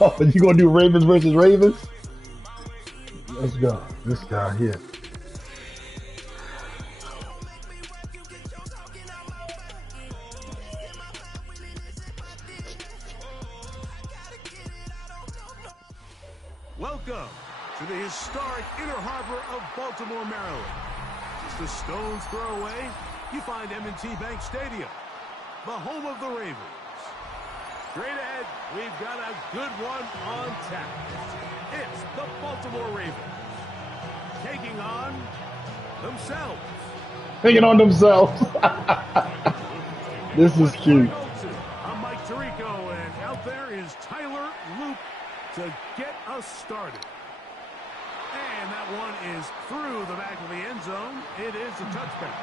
Oh, you gonna do Ravens versus Ravens? Let's go. This guy here. Welcome to the historic Inner Harbor of Baltimore, Maryland. Just a stone's throw away, you find M&T Bank Stadium, the home of the Ravens. Straight ahead, we've got a good one on tap. It's the Baltimore Ravens taking on themselves. Taking on themselves. This is cute. I'm Mike Tirico, and out there is Tyler Loop to get us started. And that one is through the back of the end zone. It is a touchback.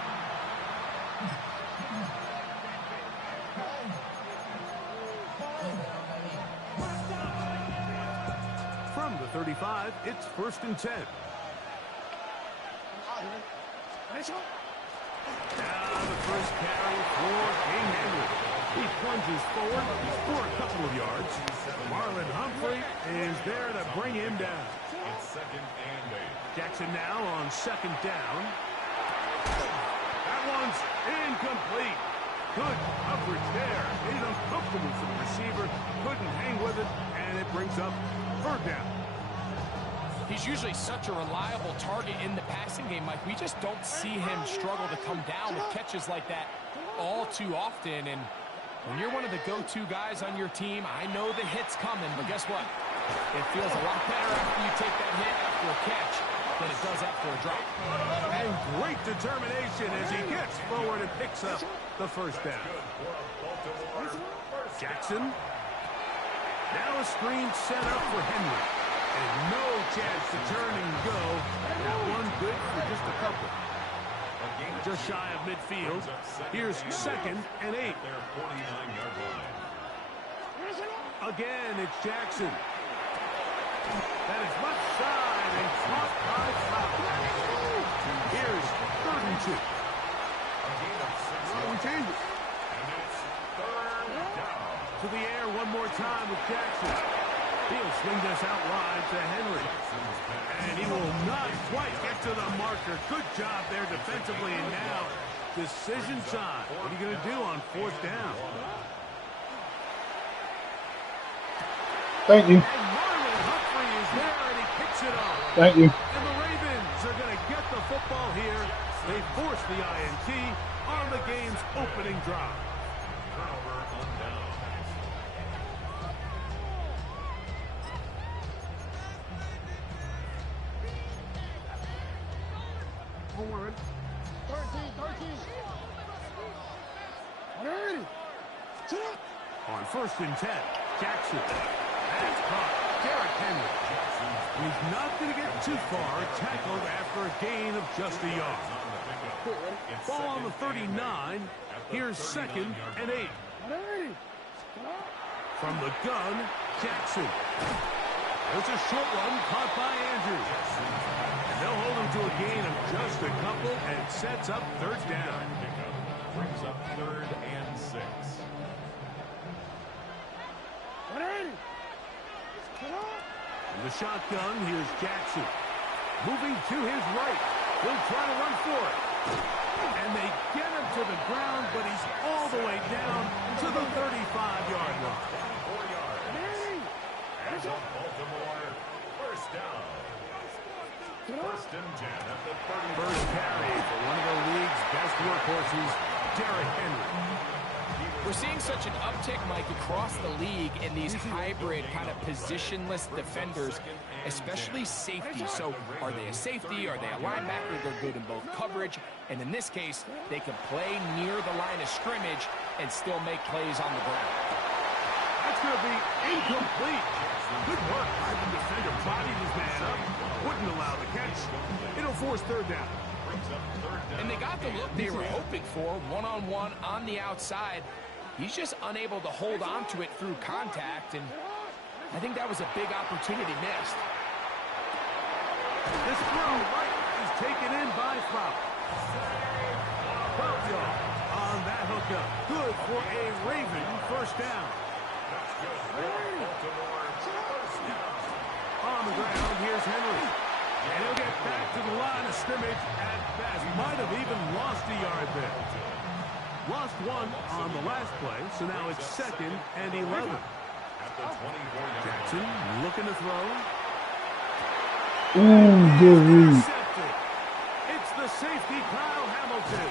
From the 35, it's 1st and 10. Now the first carry for King Henry. He plunges forward for a couple of yards. Marlon Humphrey is there to bring him down. It's 2nd and 8. Jackson now on 2nd down. That one's incomplete. Good coverage there. It's uncomfortable for the receiver. Couldn't hang with it, and it brings up 3rd down. He's usually such a reliable target in the passing game, Mike. We just don't see him struggle to come down with catches like that all too often. And when you're one of the go-to guys on your team, I know the hit's coming, but guess what? It feels a lot better after you take that hit after a catch than it does after a drop. And great determination as he gets forward and picks up the 1st down. Jackson. Now a screen set up for Henry. And no chance to turn and go. That one good for just a couple. Just shy of midfield. Here's 2nd and 8. Again, it's Jackson. That is left side and caught by Fowler. Here's 3rd and 2. We change it. To the air one more time with Jackson. He'll swing this out wide to Henry. And he will not quite get to the marker. Good job there defensively. And now, decision time. What are you going to do on 4th down? Thank you. And Marlon Humphrey is there, and he picks it up. Thank you. And the Ravens are going to get the football here. They force the INT on the game's opening drive. Turnover on down. Forward. 13. On 1st and 10, Jackson. That's caught. Derrick Henry. He's not going to get too far. Tackled after a gain of just a yard. Ball on the 39. Here's 2nd and 8. From the gun, Jackson. There's a short one caught by Andrews. And they'll hold him to a gain of just a couple and sets up 3rd down. Brings up 3rd and 6. In the shotgun, here's Jackson. Moving to his right. He'll try to run for it. And they get him to the ground, but he's all the way down to the 35-yard line. 4 yards. And Baltimore, 1st down. 1st and 10 at the 30. First carry for one of the league's best workhorses, Derrick Henry. We're seeing such an uptick, Mike, across the league in these hybrid kind of positionless defenders, especially safety. So are they a safety? Are they a linebacker? They're good in both coverage. And in this case, they can play near the line of scrimmage and still make plays on the ground. That's going to be incomplete. Good work by the defender. Bodied his man up. Wouldn't allow the catch. It'll force 3rd down. And they got the look they were hoping for, one-on-one on the outside. He's just unable to hold on to it through contact, and I think that was a big opportunity missed. This throw right is taken in by Fowler. 12 yards on that hookup. Good for a Raven 1st down. That's good. 1 on the last play, so now it's 2nd and 11. Jackson looking to throw. Ooh, good read. It's the safety, Kyle Hamilton.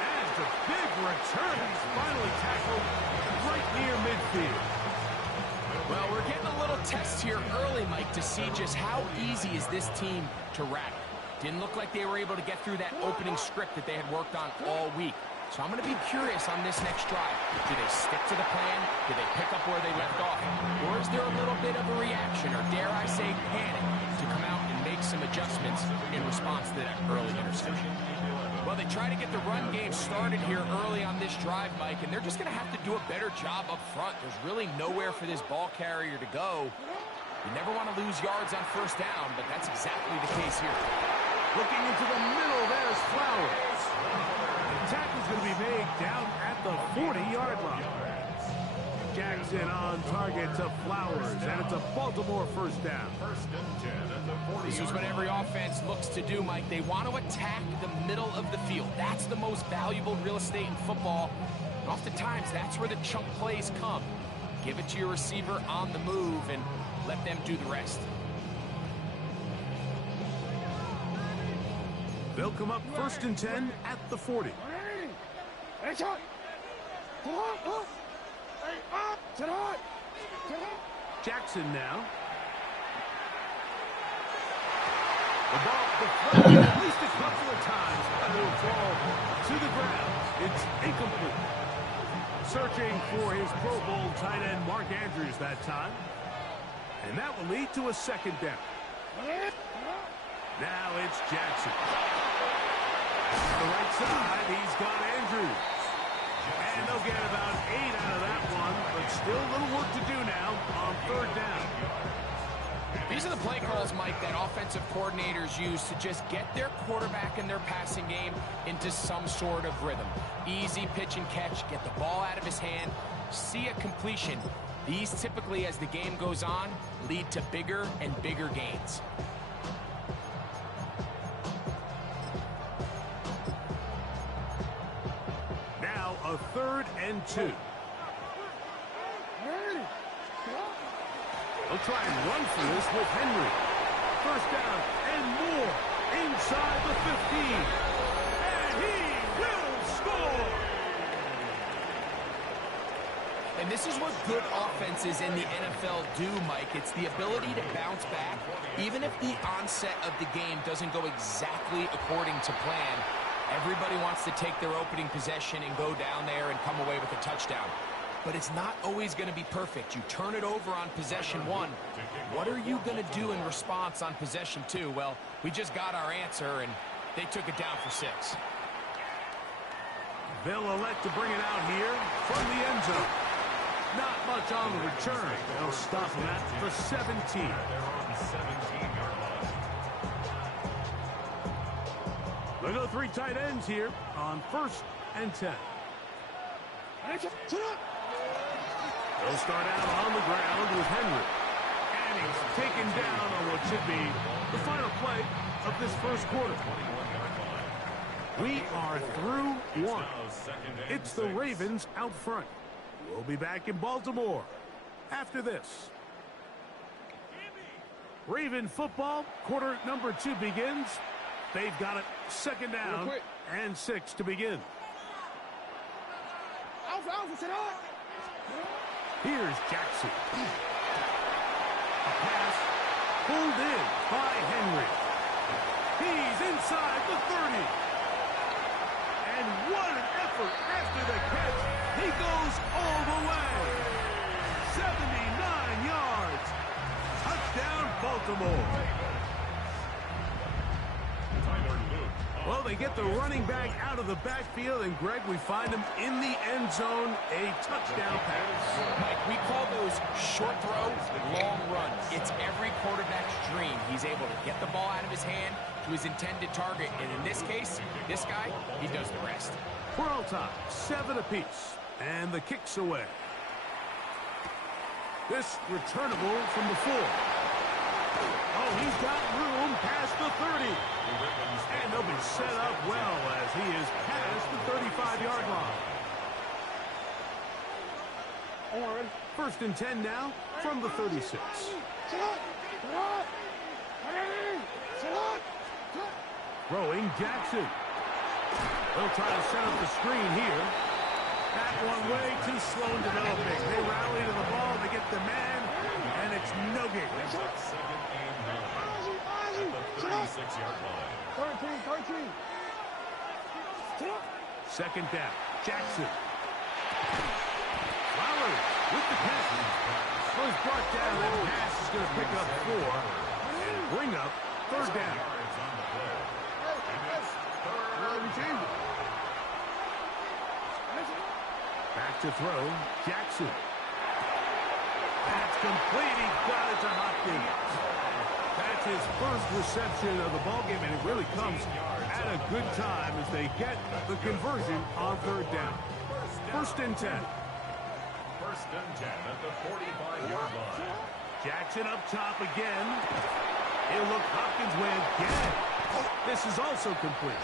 And it's a big return. He's finally tackled right near midfield. Well, we're getting a little test here early, Mike, to see just how easy is this team to rattle. Didn't look like they were able to get through that opening script that they had worked on all week. So I'm going to be curious on this next drive. Do they stick to the plan? Do they pick up where they left off? Or is there a little bit of a reaction, or dare I say panic, to come out and make some adjustments in response to that early interception? Well, they try to get the run game started here early on this drive, Mike, and they're just going to have to do a better job up front. There's really nowhere for this ball carrier to go. You never want to lose yards on first down, but that's exactly the case here. Looking into the middle, there's Flowers. The tackle's going to be made down at the 40-yard line. Jackson on target to Flowers, and it's a Baltimore first down. This is what every offense looks to do, Mike. They want to attack the middle of the field. That's the most valuable real estate in football. And oftentimes, that's where the chunk plays come. Give it to your receiver on the move and let them do the rest. They'll come up 1st and 10 at the 40. Jackson now. The ball deflected at least a couple of times, but it'll fall to the ground. It's incomplete. Searching for his Pro Bowl tight end Mark Andrews that time. And that will lead to a 2nd down. Now it's Jackson. On the right side, he's got Andrews. And they'll get about 8 out of that one, but still a little work to do now on 3rd down. These are the play calls, Mike, that offensive coordinators use to just get their quarterback and their passing game into some sort of rhythm. Easy pitch and catch, get the ball out of his hand, see a completion. These typically, as the game goes on, lead to bigger and bigger gains. Now a 3rd and 2. They'll try and run for this with Henry. First down and more inside the 15. And he will score. And this is what good offenses in the NFL do, Mike. It's the ability to bounce back, even if the onset of the game doesn't go exactly according to plan. Everybody wants to take their opening possession and go down there and come away with a touchdown. But it's not always going to be perfect. You turn it over on possession 1. What are you going to do in response on possession 2? Well, we just got our answer, and they took it down for 6. They'll elect to bring it out here from the end zone. Not much on the return. They'll stop him at the 17. They'll go 3 tight ends here on 1st and 10. They'll start out on the ground with Henry. And he's taken down on what should be the final play of this first quarter. We are through 1. It's the Ravens out front. We'll be back in Baltimore after this. Raven football, quarter number 2 begins. They've got it 2nd down and 6 to begin. Here's Jackson. A pass pulled in by Henry. He's inside the 30. And what an effort after the catch. He goes all the way. 79 yards. Touchdown, Baltimore. Well, they get the running back out of the backfield, and Greg, we find him in the end zone, a touchdown pass. Mike, we call those short throw, long run. It's every quarterback's dream. He's able to get the ball out of his hand to his intended target, and in this case, this guy, he does the rest. We're all tied, 7 apiece, and the kick's away. This returnable from the 4. Oh, he's got room past the 30. And they'll be set up well as he is past the 35-yard line. First and 10 now from the 36. Throwing Jackson. They'll try to set up the screen here. That one way too slow in developing. They rally to the ball, they get the man, and it's no gain. Second and 9 at the 36-yard line. 13. Second down, Jackson. Flowers with the catch. So he's brought down, that pass is going to pick up 4 and bring up third down. Back to throw, Jackson. That's complete, he got it to Hopkins. That's his first reception of the ballgame, and it really comes at a good time as they get the conversion on third down. First and 10. First and 10 at the 45-yard line. Jackson up top again. He'll look Hopkins' way again. This is also complete.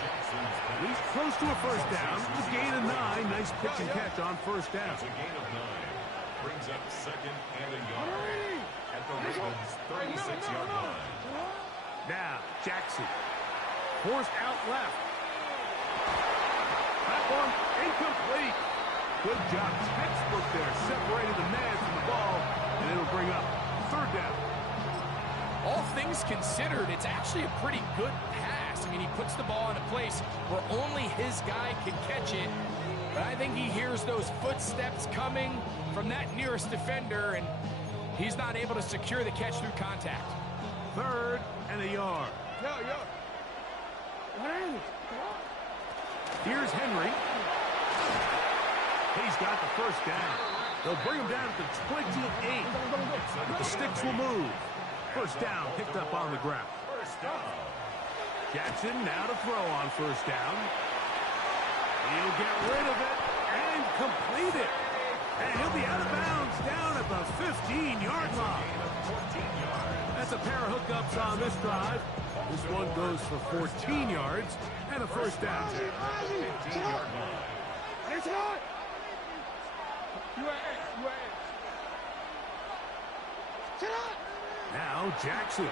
He's close to a first down. The gain of 9. Nice pitch and catch on first down. It's a gain of 9. Brings up second and a yard at the Ravens' 36-yard line. Now, Jackson. Forced out left. That one incomplete. Good job. Textbook there. Separated the man from the ball, and it'll bring up third down. All things considered, it's actually a pretty good pass. I mean, he puts the ball in a place where only his guy can catch it. But I think he hears those footsteps coming from that nearest defender, and he's not able to secure the catch through contact. Third and a yard. Here's Henry. He's got the first down. They'll bring him down to 28. But the sticks will move. First down picked up on the ground. Jackson now to throw on first down. He'll get rid of it and complete it. And he'll be out of bounds down at the 15-yard line. That's a pair of hookups on this drive. This one goes for 14 yards and a first down. 15-yard line. Now Jackson.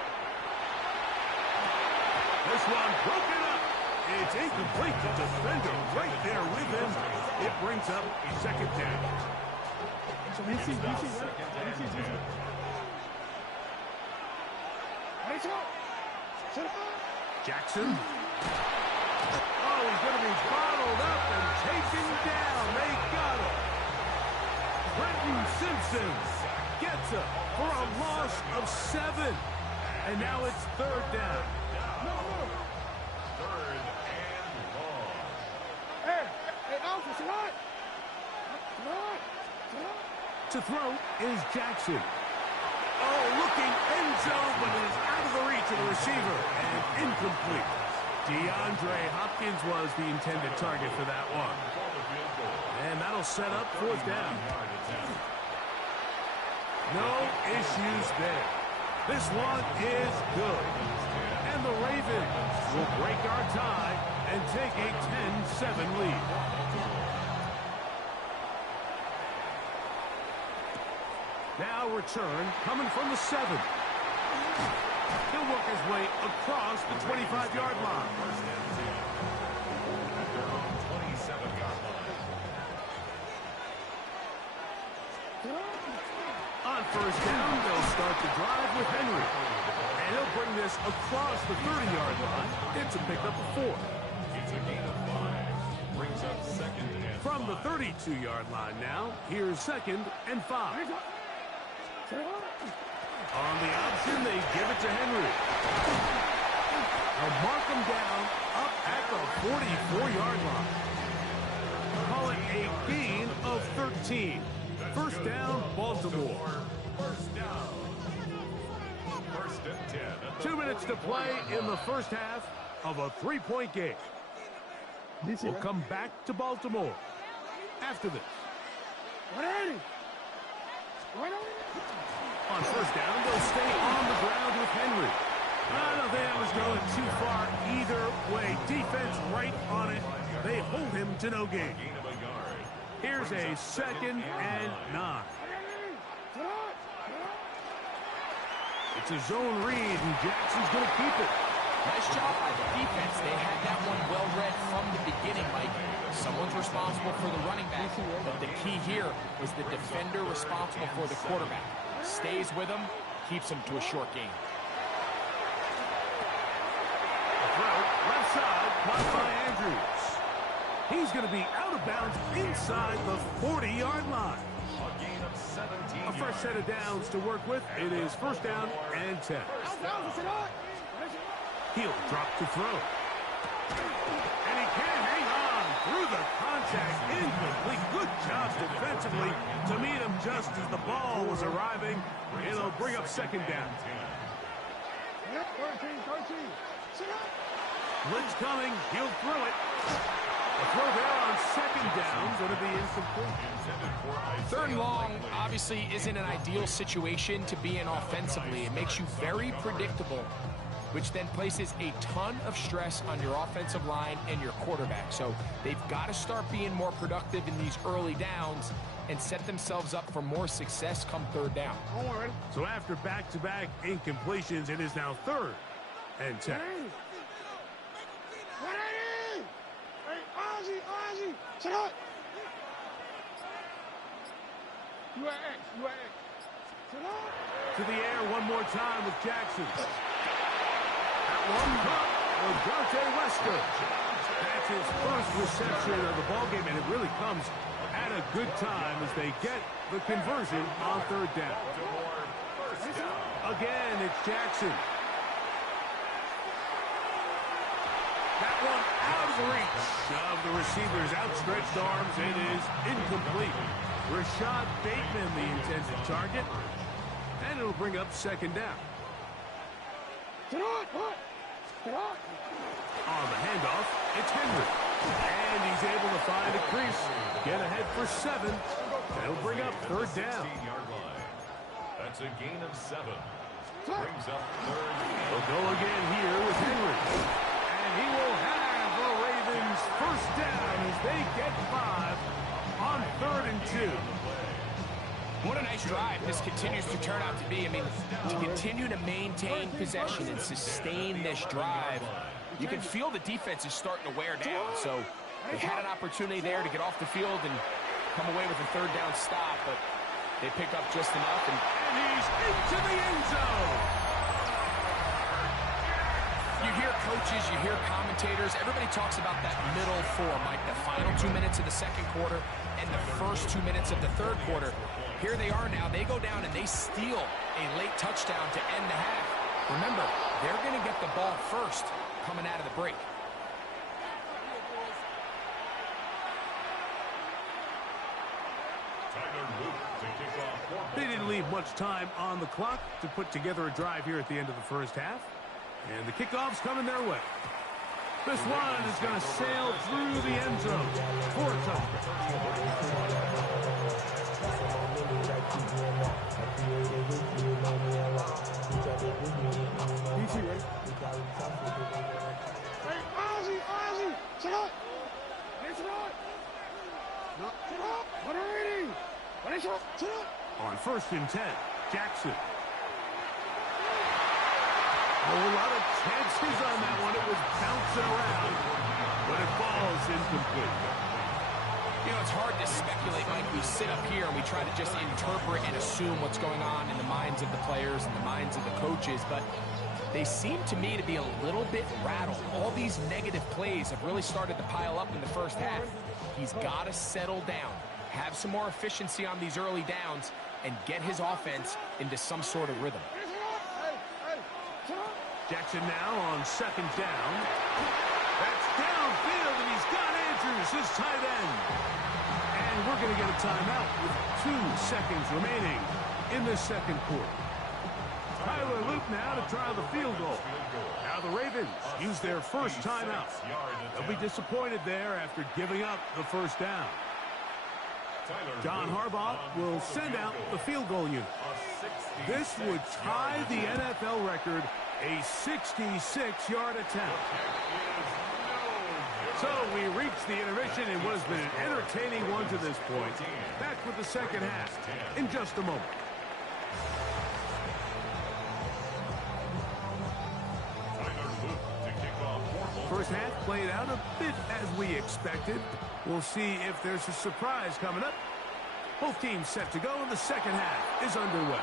This one broken up. It's incomplete. The defender right there with him. It brings up second down. Jackson. Oh, he's going to be bottled up and taken down. They got him. Brenton Simpson gets him for a loss of 7. And now it's third down. Third and long. To throw is Jackson. Oh, looking end zone, but it is out of the reach of the receiver and incomplete. DeAndre Hopkins was the intended target for that one. And that'll set up fourth down. No issues there. This one is good. And the Ravens will break our tie and take a 10-7 lead. Now return coming from the 7. He'll work his way across the 25-yard line. At their own 27-yard line. On first down, they'll start the drive with Henry. And he'll bring this across the 30-yard line. It's a pickup of 4. It's a gain of 5. Brings up second and From the 32-yard line now, here's second and 5. On the option, they give it to Henry. They'll mark him down up at the 44-yard line. Call it a gain of 13. First down, Baltimore. First down. First and 10. 2 minutes to play in the first half of a 3-point game. We'll come back to Baltimore after this. On first down, they'll stay on the ground with Henry. I don't think that was going too far either way. Defense right on it. They hold him to no gain. Gain of a yard. Here's a second and 9. It's a zone read, and Jackson's going to keep it. Nice job by the defense. They had that one well read from the beginning, Mike. Someone's responsible for the running back, but the key here was the defender responsible for the quarterback. Stays with him, keeps him to a short gain. The throw, left side, caught by Andrews. He's going to be out of bounds inside the 40-yard line. A gain of 17 A fresh set of downs to work with. It is first down and 10. He'll drop to throw. And he can hang on through the contact. Incomplete. Good job defensively to meet him just as the ball was arriving. It'll bring up second down. Blitz coming. He'll throw it. The throw there on second down going to be incomplete. Third and long obviously isn't an ideal situation to be in offensively. It makes you very predictable, which then places a ton of stress on your offensive line and your quarterback. So they've got to start being more productive in these early downs and set themselves up for more success come third down. So after back-to-back incompletions, it is now third and 10. To the air one more time with Jackson. That one caught was Dante Wester. That's his first reception of the ballgame, and it really comes at a good time as they get the conversion on third down. Again, it's Jackson. That one out of reach of the receiver's outstretched arms. It is incomplete. Rashad Bateman, the intended target. And it'll bring up second down. On the handoff, it's Henry. And he's able to find a crease. Get ahead for 7. That'll bring up third down. That's a gain of 7. Brings up third. They'll go again here with Henry. And he will have the Ravens first down as they get 5 on third and 2. What a nice drive this continues to turn out to be. I mean, to continue to maintain possession and sustain this drive, you can feel the defense is starting to wear down. So they had an opportunity there to get off the field and come away with a third down stop, but they picked up just enough. And he's into the end zone. You hear coaches, you hear commentators, everybody talks about that middle four, Mike, the final 2 minutes of the second quarter and the first 2 minutes of the third quarter. Here they are now. They go down and they steal a late touchdown to end the half. Remember, they're going to get the ball first coming out of the break. They didn't leave much time on the clock to put together a drive here at the end of the first half. And the kickoff's coming their way. This one is going to sail through the end zone for a touchdown. On first and 10, Jackson. A lot of chances on that one. It was bouncing around, but it falls incomplete. You know, it's hard to speculate, Mike. We sit up here and we try to just interpret and assume what's going on in the minds of the players and the minds of the coaches, but they seem to me to be a little bit rattled. All these negative plays have really started to pile up in the first half. He's got to settle down, have some more efficiency on these early downs, and get his offense into some sort of rhythm. Jackson now on second down. That's downfield, and he's got Andrews, his tight end. And we're going to get a timeout with 2 seconds remaining in the second quarter. Tyler Luke now to try the field goal. Now the Ravens use their first timeout. They'll be disappointed there after giving up the first down. John Harbaugh will send out the field goal unit. This would tie the NFL record, a 66-yard attempt. So we reach the intermission in what has been an entertaining one to this point. Back with the second half in just a moment. played out a bit as we expected. We'll see if there's a surprise coming up. Both teams set to go, and the second half is underway.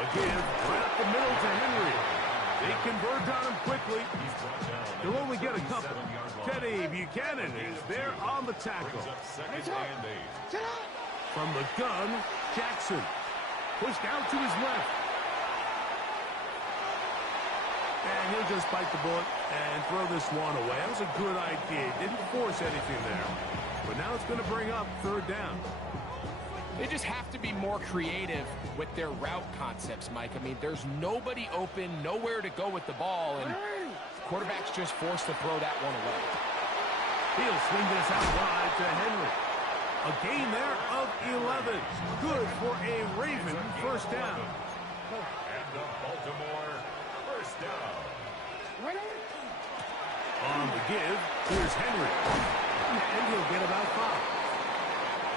Again, right up the middle to Henry. They converge on him quickly. He'll only get a couple. Teddy Buchanan is there on the tackle. From the gun, Jackson. Pushed out to his left. And he'll just bite the bullet and throw this one away. That was a good idea. Didn't force anything there. But now it's going to bring up third down. They just have to be more creative with their route concepts, Mike. I mean, there's nobody open, nowhere to go with the ball, and quarterback's just forced to throw that one away. He'll swing this out wide to Henry. A gain there of 11. Good for a Raven first down. And the Baltimore first down. On the give, here's Henry. And he'll get about 5.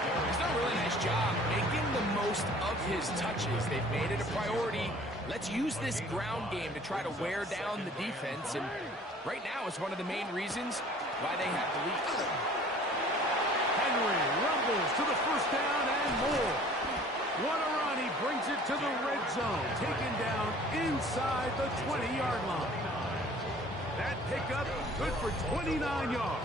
He's done a really nice job making the most of his touches. They've made it a priority. Let's use this ground game to try to wear down the defense. And right now it's one of the main reasons why they have the lead. Henry rumbles to the first down and more. What a run. He brings it to the red zone. Taken down inside the 20-yard line. That pickup good for 29 yards.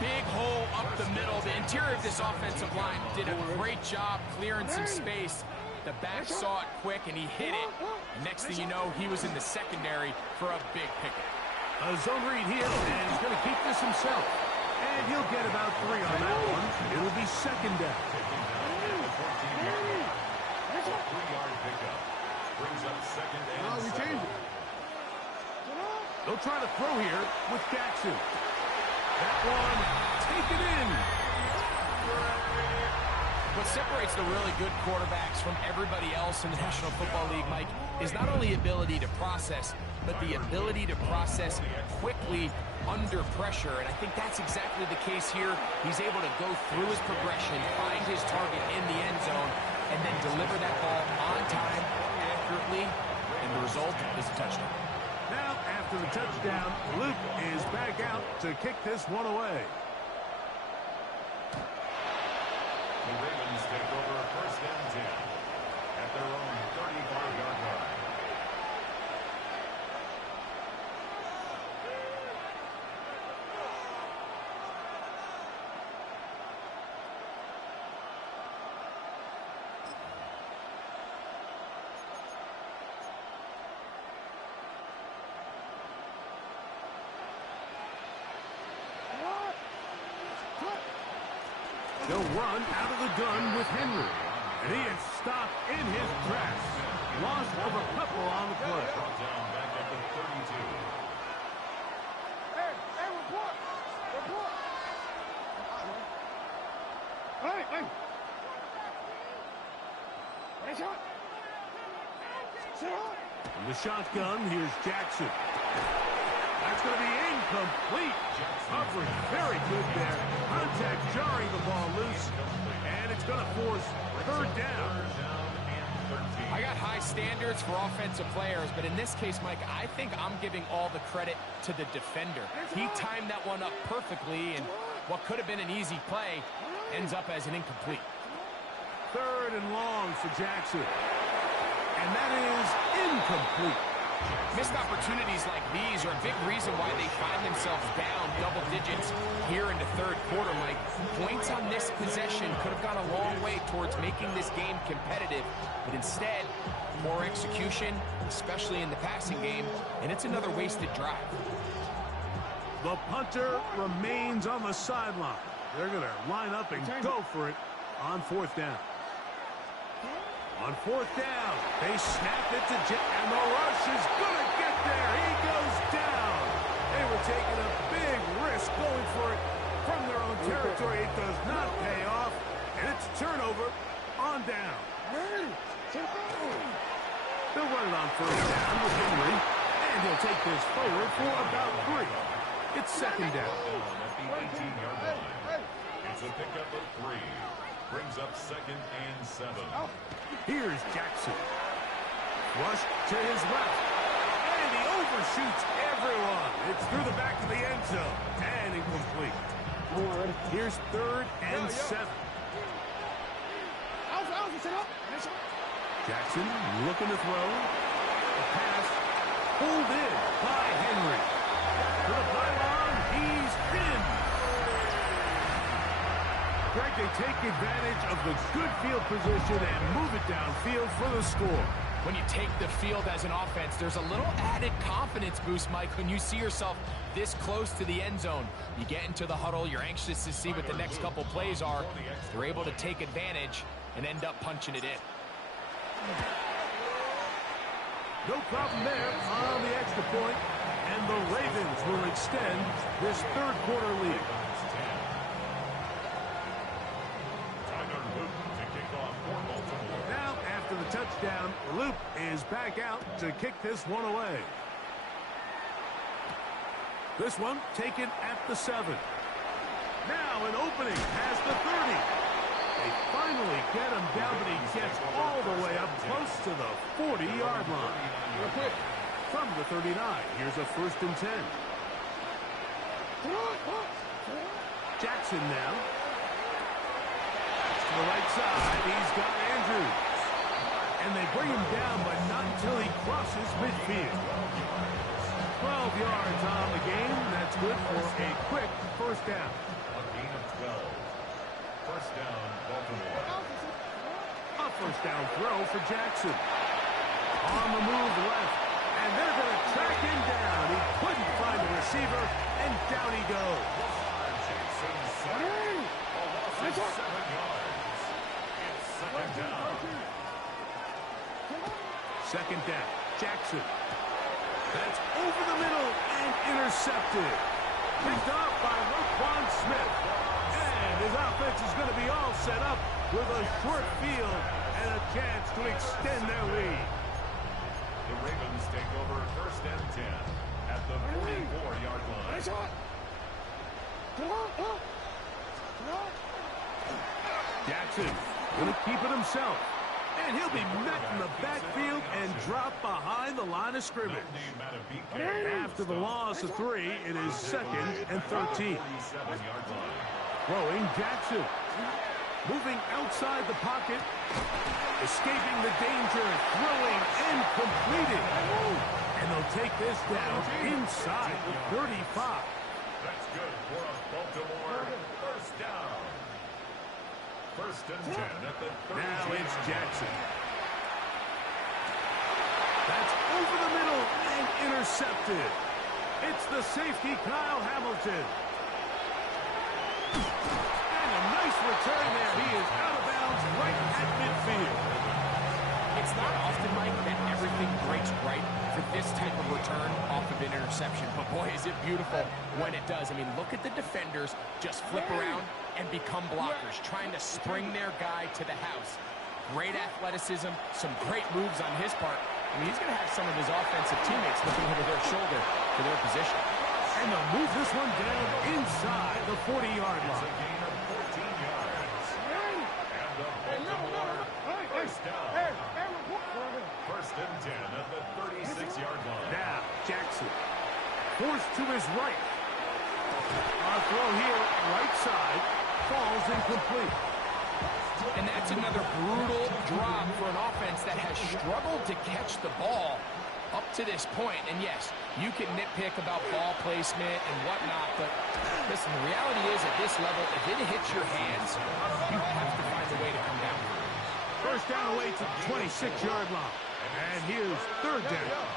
Big hole up the middle. The interior of this offensive line did a great job clearing some space. The back saw it quick, and he hit it. Next thing you know, he was in the secondary for a big pickup. A zone read here, and he's going to keep this himself. And he'll get about 3 on that one. It'll be second down. 3-yard pickup. Brings up second and 7. They'll try to throw here with Jackson. That one taken in. What separates the really good quarterbacks from everybody else in the National Football League, Mike, is not only ability to process, but the ability to process quickly under pressure. And I think that's exactly the case here. He's able to go through his progression, find his target in the end zone, and then deliver that ball on time, accurately, and the result is a touchdown. Now, after the touchdown, Luke is back out to kick this one away. The Ravens take over first and 10 at their own 35-yard line. They'll run out of the gun with Henry. And he is stopped in his tracks. Loss of a couple on the play. Brought down back at the 32. Hey, report! Report! Hey! In the shotgun, here's Jackson. That's going to be incomplete. Coverage very good there. Contact jarring the ball loose. And it's going to force third down. I got high standards for offensive players, but in this case, Mike, I think I'm giving all the credit to the defender. He timed that one up perfectly, and what could have been an easy play ends up as an incomplete. Third and long for Jackson. And that is incomplete. Missed opportunities like these are a big reason why they find themselves down double digits here in the third quarter, Mike. Points on this possession could have gone a long way towards making this game competitive, but instead, more execution, especially in the passing game, and it's another wasted drive. The punter remains on the sideline. They're going to line up and go for it on fourth down. On fourth down, they snap it to Jack, and the rush is going to get there. He goes down. They were taking a big risk going for it from their own territory. It does not pay off, and it's a turnover on down. They'll run it on first down with Henry, and he'll take this forward for about 3. It's second down. At the 18-yard line. It's to pick up a 3. Brings up 2nd and 7. Here's Jackson. Rush to his left. And he overshoots everyone. It's through the back of the end zone. And incomplete. Here's 3rd and 7. Jackson looking to throw. The pass pulled in by Henry. To the pylon, he's in. Greg, they take advantage of the good field position and move it downfield for the score. When you take the field as an offense, there's a little added confidence boost, Mike, when you see yourself this close to the end zone. You get into the huddle, you're anxious to see what the next couple plays are. You're able to take advantage and end up punching it in. No problem there on the extra point, and the Ravens will extend this third quarter lead. Now, after the touchdown, Loop is back out to kick this one away. This one taken at the 7. Now an opening past the 30. They finally get him down, but he gets all the way up close to the 40-yard line. From the 39, here's a 1st and 10. Jackson now. To the right side, he's got Andrews. And they bring him down, but not until he crosses midfield. 12 yards on the game. That's good for a quick 1st down. A gain of 12. 1st down, Baltimore. A 1st down throw for Jackson. On the move left. And they're going to track him down. He couldn't find the receiver, and down he goes. Jackson sacked. A loss of 7 yards. It's 2nd down. 2nd down. Jackson. That's over the middle and intercepted. Picked off by Roquan Smith. And his offense is going to be all set up with a short field and a chance to extend their lead. The Ravens take over 1st and 10 at the 44-yard line. Jackson going to keep it himself. And he'll be met in the backfield and dropped behind the line of scrimmage. After the loss of 3, it is 2nd and 13. Throwing Jackson. Moving outside the pocket. Escaping the danger. Throwing and completing. And they'll take this down inside the 35. That's good for a Baltimore 1st down. 1st and 10 at the 30. Now it's Jackson. That's over the middle and intercepted. It's the safety, Kyle Hamilton. And a nice return there. He is out of bounds right at midfield. It's not often, Mike, that everything breaks right for this type of return off of an interception. But boy, is it beautiful when it does. I mean, look at the defenders just flip around and become blockers, trying to spring their guy to the house. Great athleticism, some great moves on his part. I mean, he's going to have some of his offensive teammates looking over their shoulder for their position. And they'll move this one down inside the 40-yard It's a line. gain of 14 yards. And the Baltimore 1st down. 1st and 10 at the 36-yard line. Now, Jackson. Forced to his right. Our throw here, right side, falls incomplete. And that's another brutal drop for an offense that has struggled to catch the ball up to this point. And yes, you can nitpick about ball placement and whatnot, but listen, the reality is at this level, if it hits your hands, you have to find a way to come down. 1st down away to the 26-yard line. And here's 3rd down.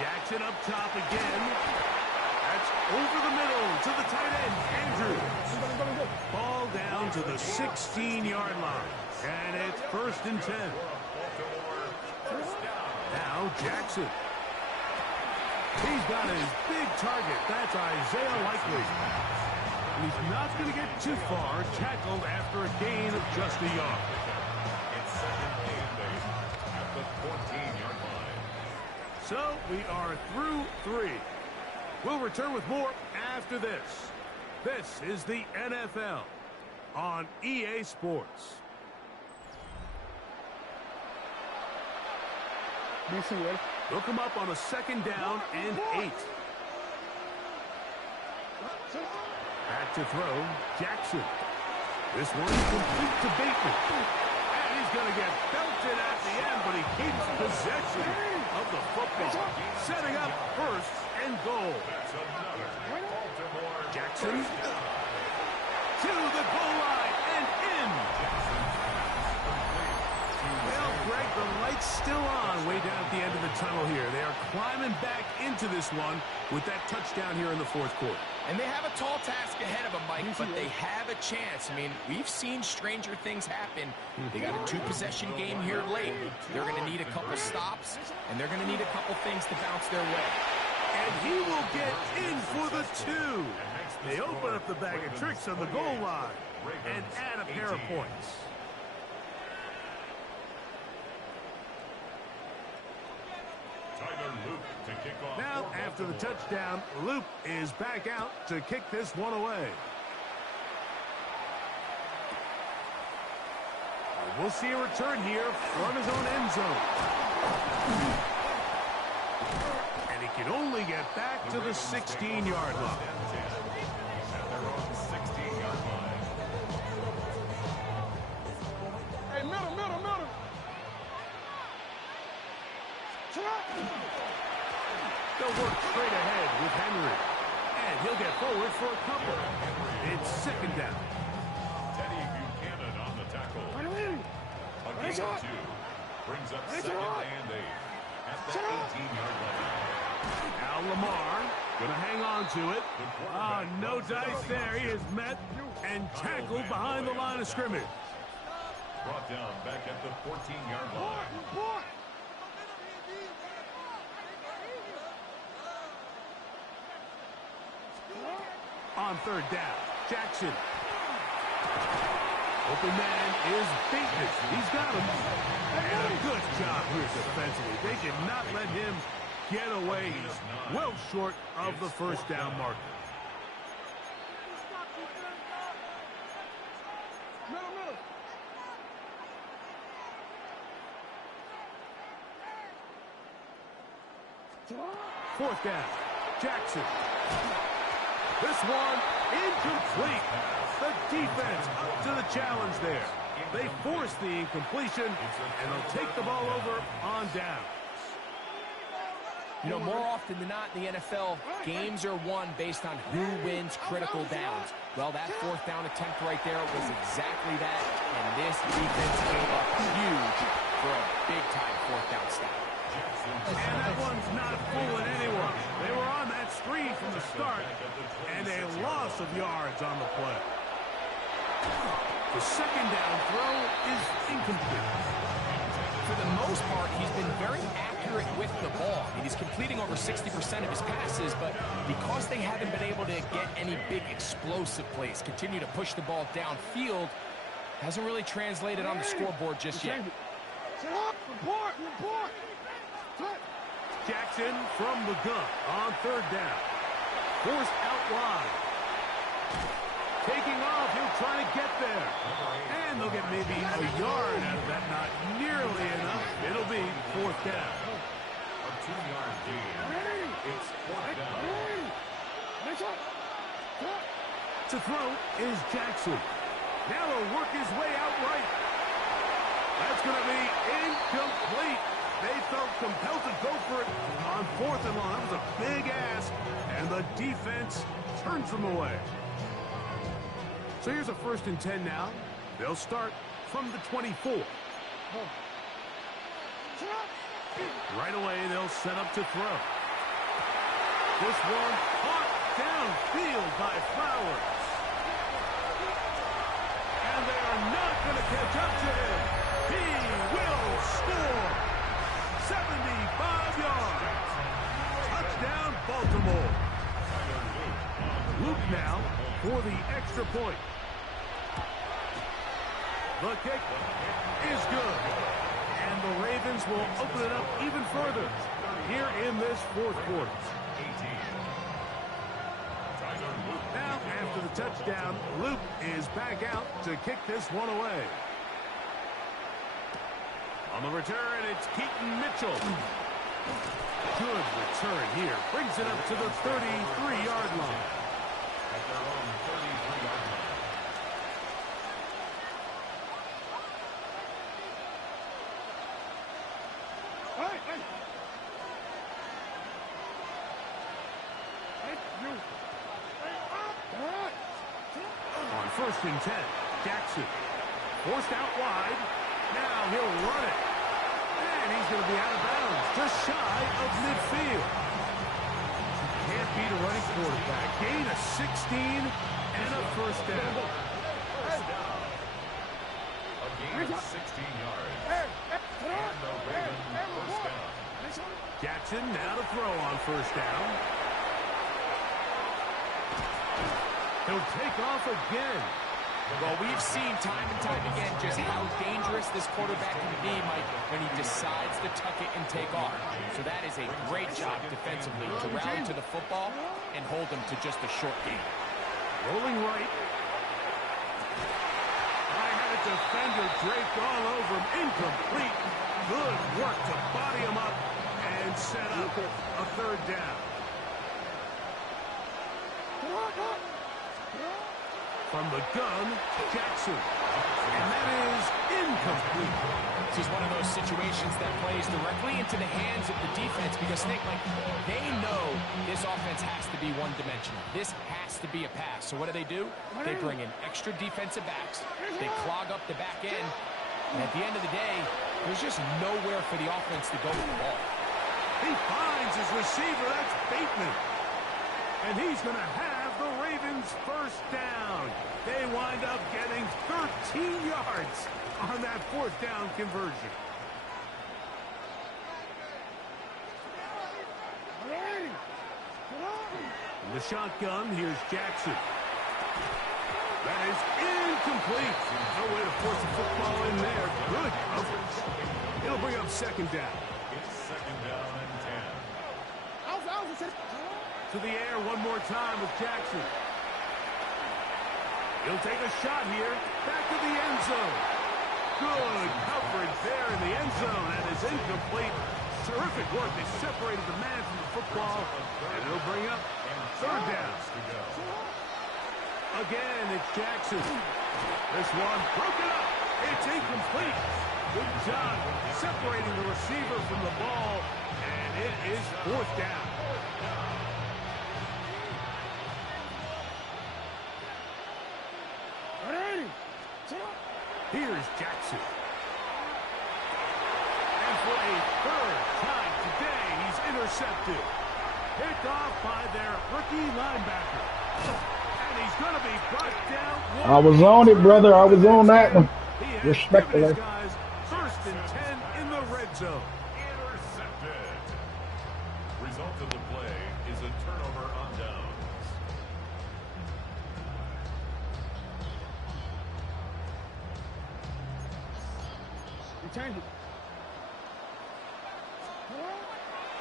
Jackson up top again. That's over the middle to the tight end, Andrews. Ball down to the 16-yard line. And it's 1st and 10. Now Jackson. He's got his big target. That's Isaiah Likely. He's not going to get too far, tackled after a gain of just a yard. It's 2nd and 8 at the 14-yard line. So we are through 3. We'll return with more after this. This is the NFL on EA Sports. DC, ready? They'll come up on a 2nd down and 8. Back to throw, Jackson. This one's complete to Bateman. And he's going to get belted at the end, but he keeps possession of the football. Setting up 1st and goal. Jackson to the goal line and in. Well, Greg, the light's still on way down at the end of the tunnel here. They are climbing back into this one with that touchdown here in the 4th quarter. And they have a tall task ahead of them, Mike, but they have a chance. I mean, we've seen stranger things happen. They got a 2-possession game here late. They're going to need a couple stops, and they're going to need a couple things to bounce their way. And he will get in for the 2. They open up the bag of tricks on the goal line and add a pair of points. Now, after the touchdown, Luke is back out to kick this one away. We'll see a return here from his own end zone. And he can only get back to the 16-yard line. Hey, middle. They'll work straight ahead with Henry. And he'll get forward for a couple. It's 2nd down. Teddy Buchanan on the tackle. A gain of 2. Brings up 2nd and 8 at the 18-yard line. Now Lamar gonna hang on to it. No dice there. He is met and tackled behind the line of scrimmage. Brought down back at the 14-yard line. On 3rd down, Jackson. Open man is Bateman. He's got him. And a good job here defensively. They did not let him get away. He's well short of the 1st down marker. Middle. 4th down, Jackson. This one incomplete. The defense up to the challenge there. They force the incompletion, and they'll take the ball over on downs. You know, more often than not in the NFL, games are won based on who wins critical downs. Well, that 4th down attempt right there was exactly that, and this defense gave up huge for a big-time 4th down stop. And that one's not fooling anyone. They were on that screen from the start, and a loss of yards on the play. The 2nd down throw is incomplete. For the most part, he's been very accurate with the ball. I mean, he's completing over 60% of his passes, but because they haven't been able to get any big explosive plays, continue to push the ball downfield, hasn't really translated on the scoreboard just yet. Report. Jackson from the gun on 3rd down. Forced out wide. Taking off, he'll try to get there. And they'll get maybe a yard out of that, not nearly enough. It'll be 4th down. A 2-yard gain. It's 4th down. To throw is Jackson. Now he'll work his way out right. That's going to be incomplete. They felt compelled to go for it on 4th and long. That was a big ask, and the defense turns them away. So here's a 1st and 10 now. They'll start from the 24. Right away, they'll set up to throw. This one caught downfield by Flowers. And they are not going to catch up to him. He will score. 75 yards. Touchdown, Baltimore. Luke now for the extra point. The kick is good. And the Ravens will open it up even further here in this 4th quarter. Now, after the touchdown. Luke is back out to kick this one away. On the return, it's Keaton Mitchell. Good return here. Brings it up to the 33-yard line. At their own 33-yard line. On 1st and 10, Jackson forced out wide. Now he'll run it. And he's going to be out of bounds, just shy of midfield. Can't beat a running quarterback. Gain of 16 and a first down. A gain of 16 yards. And the Ravens first down. Jackson now to throw on 1st down. He'll take off again. Well, we've seen time and time again just how dangerous this quarterback can be, Mike, when he decides to tuck it and take off. So that is a great job defensively to rally to the football and hold him to just a short gain. Rolling right. I had a defender draped all over him. Incomplete. Good work to body him up and set up a 3rd down. From the gun, Jackson. And that is incomplete. This is one of those situations that plays directly into the hands of the defense because, Nick, like, they know this offense has to be one-dimensional. This has to be a pass. So what do? They bring in extra defensive backs. They clog up the back end. And at the end of the day, there's just nowhere for the offense to go with the ball. He finds his receiver. That's Bateman. And he's going to have the Ravens first down. They wind up getting 13 yards on that 4th down conversion. In the shotgun, here's Jackson. That is incomplete. No way to force the football in there. Good coverage. It'll bring up 2nd down. It's 2nd down and 10. To the air one more time with Jackson. He'll take a shot here. Back to the end zone. Good coverage there in the end zone. That is incomplete. Terrific work. They separated the man from the football. And it'll bring up 3rd down. Again, it's Jackson. This one broken up. It's incomplete. Good job separating the receiver from the ball. And it is 4th down. Here's Jackson. And for a 3rd time today, he's intercepted. Picked off by their rookie linebacker. And he's going to be brought down. I was on it, brother. I was on that one. Respectfully. Guys, 1st and 10 in the red zone. Intercepted. Result of the play is a turnover on downs.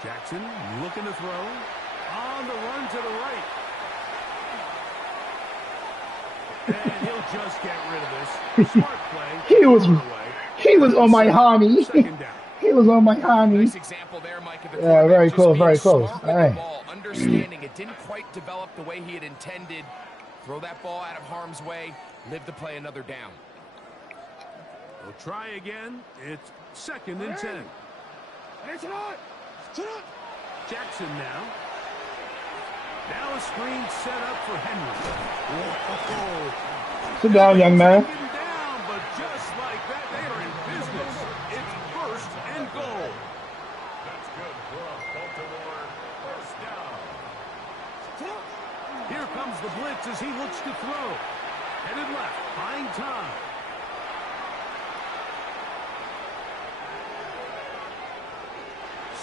Jackson looking to throw. On the run to the right. And he'll just get rid of this. Smart play. He was on my honey. 2nd down. He was on my honey. Nice example there, Mike. Of the Yeah, very just close, being very close. smart with the Hey. ball, understanding it didn't quite develop the way he had intended. Throw that ball out of harm's way. Live to play another down. We'll try again. It's 2nd and 10. Jackson now. Now a screen set up for Henry. Whoa. Sit down, young man. Taken down, but just like that, they are in business. It's 1st and goal. That's good for a Baltimore first down. Here comes the blitz as he looks to throw. Headed left, buying time.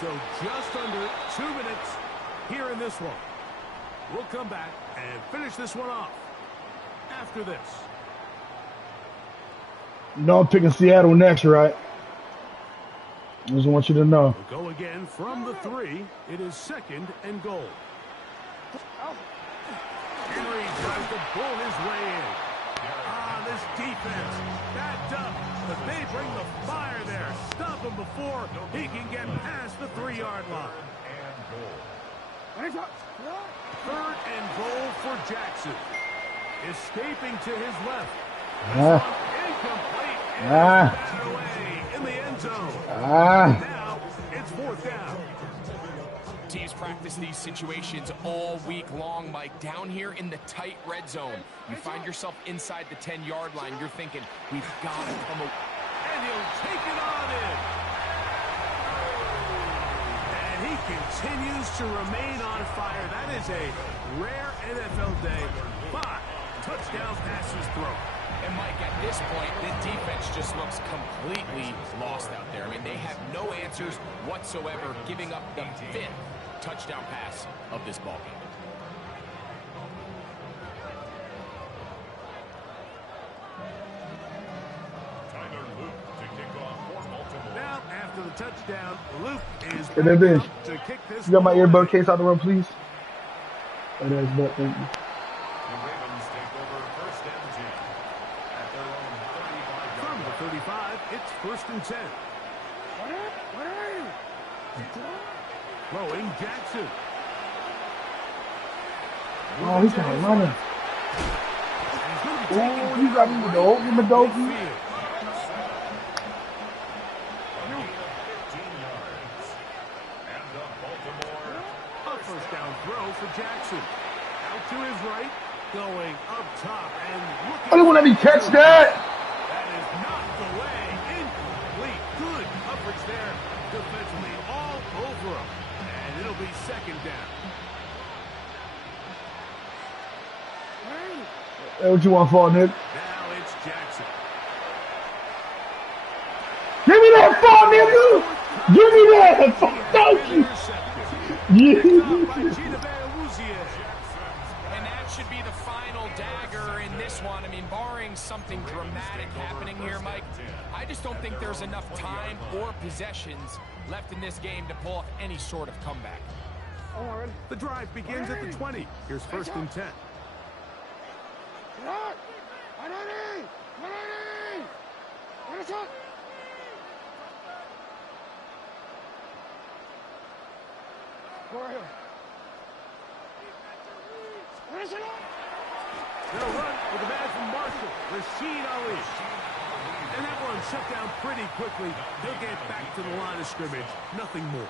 So just under 2 minutes here in this one. We'll come back and finish this one off after this. You know I'm picking Seattle next, right? I just want you to know. We'll go again from the 3. It is 2nd and goal. Henry tries to pull his way in. This defense backed up, but they bring the fire there. Stop him before he can get past the 3-yard line. Third and goal for Jackson. Escaping to his left. Incomplete. And away in the end zone. Now it's 4th down. Teams practice these situations all week long, Mike. Down here in the tight red zone, you find yourself inside the 10-yard line. You're thinking, we've got to come away. And he'll take it on in. And he continues to remain on fire. That is a rare NFL day. 5 touchdown passes thrown. And Mike, at this point, the defense just looks completely lost out there. I mean, they have no answers whatsoever, giving up the 5th touchdown pass of this ballgame. Now, after the touchdown, Luke is to kick this. You got my earbud case out the room, please? Thank you. The Ravens take over 1st and 10 at their own 35. From the 35, it's 1st and 10. Throwing Jackson. Oh, he's kind of running. Oh, you got me with the old Madoki. 15 yards. And the Baltimore. A 1st down throw for Jackson. Out to his right, going up top and looking. I didn't want to let me catch that. That is knocked away. Incomplete. Good coverage there. Defensively all over him. And it'll be 2nd down. Hey, what you want for, Nick? Now it's Jackson. Give me that ball, nigga! Give me that! Thank you! And that should be the final dagger in this one. I mean, barring something dramatic happening here, Mike, I just don't think there's enough time or possessions left in this game to pull off any sort of comeback. The drive begins at the 20. Here's 1st and 10. They'll run with the man from Marshall, Rashid Ali. And that one shut down pretty quickly. He'll get back to the line of scrimmage. Nothing more.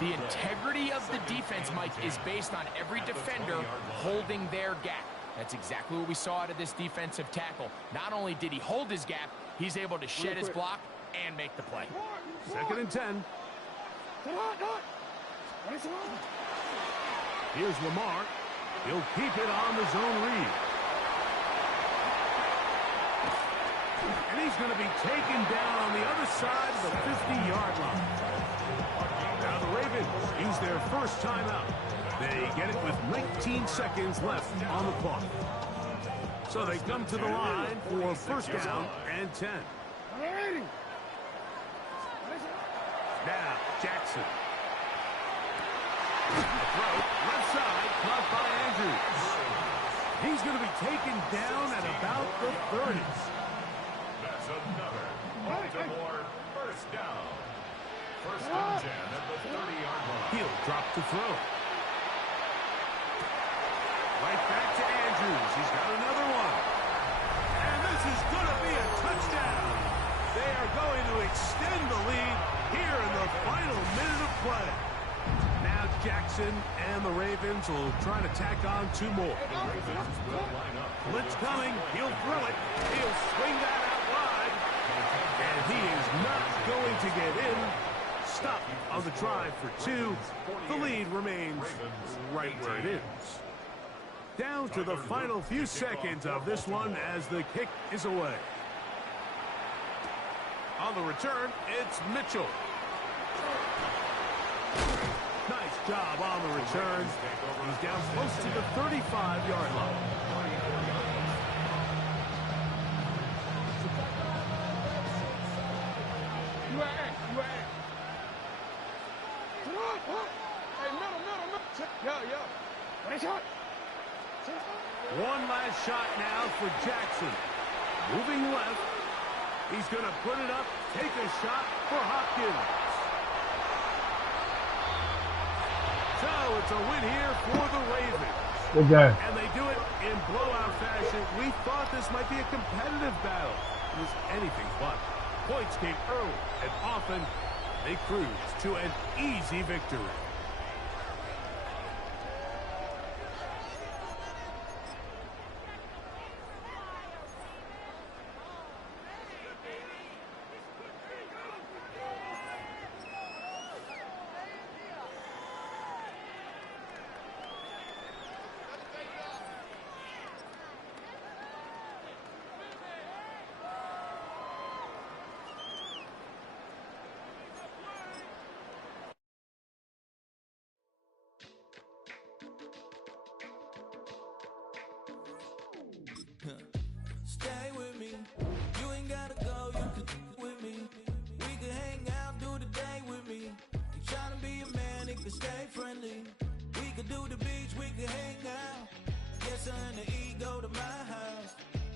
The integrity of the defense, Mike, is based on every defender holding their gap. That's exactly what we saw out of this defensive tackle. Not only did he hold his gap, he's able to shed his block and make the play. 2nd and 10. Here's Lamar. He'll keep it on the zone read. And he's going to be taken down on the other side of the 50-yard line. Now the Ravens use their first timeout. They get it with 19 seconds left on the clock. So they come to the line for 1st down and 10. Now Jackson. A throw, left side, caught by Andrews. He's going to be taken down at about the 30s. That's another Baltimore 1st down. 1st and 10 at the 30-yard line. He'll drop to throw. Right back to Andrews. He's got another one. And this is going to be a touchdown. They are going to extend the lead here in the final minute of play. Now Jackson and the Ravens will try to tack on 2 more. Blitz coming. He'll throw it. He'll swing that out wide. And he is not going to get in. Stop on the try for 2. The lead remains right where it is. Down to the final few seconds of this one as the kick is away. On the return, it's Mitchell. Nice job on the return. He's down close to the 35-yard line. One last shot now for Jackson. Moving left. He's going to put it up, take a shot for Hopkins. So it's a win here for the Ravens. Good game. And they do it in blowout fashion. We thought this might be a competitive battle. It was anything but. Points came early, and often they cruised to an easy victory. Stay with me. You ain't gotta go, you can with me. We can hang out, do the day with me. You tryna be a man, it can stay friendly. We could do the beach, we can hang out. Yes, her and the E go to my house.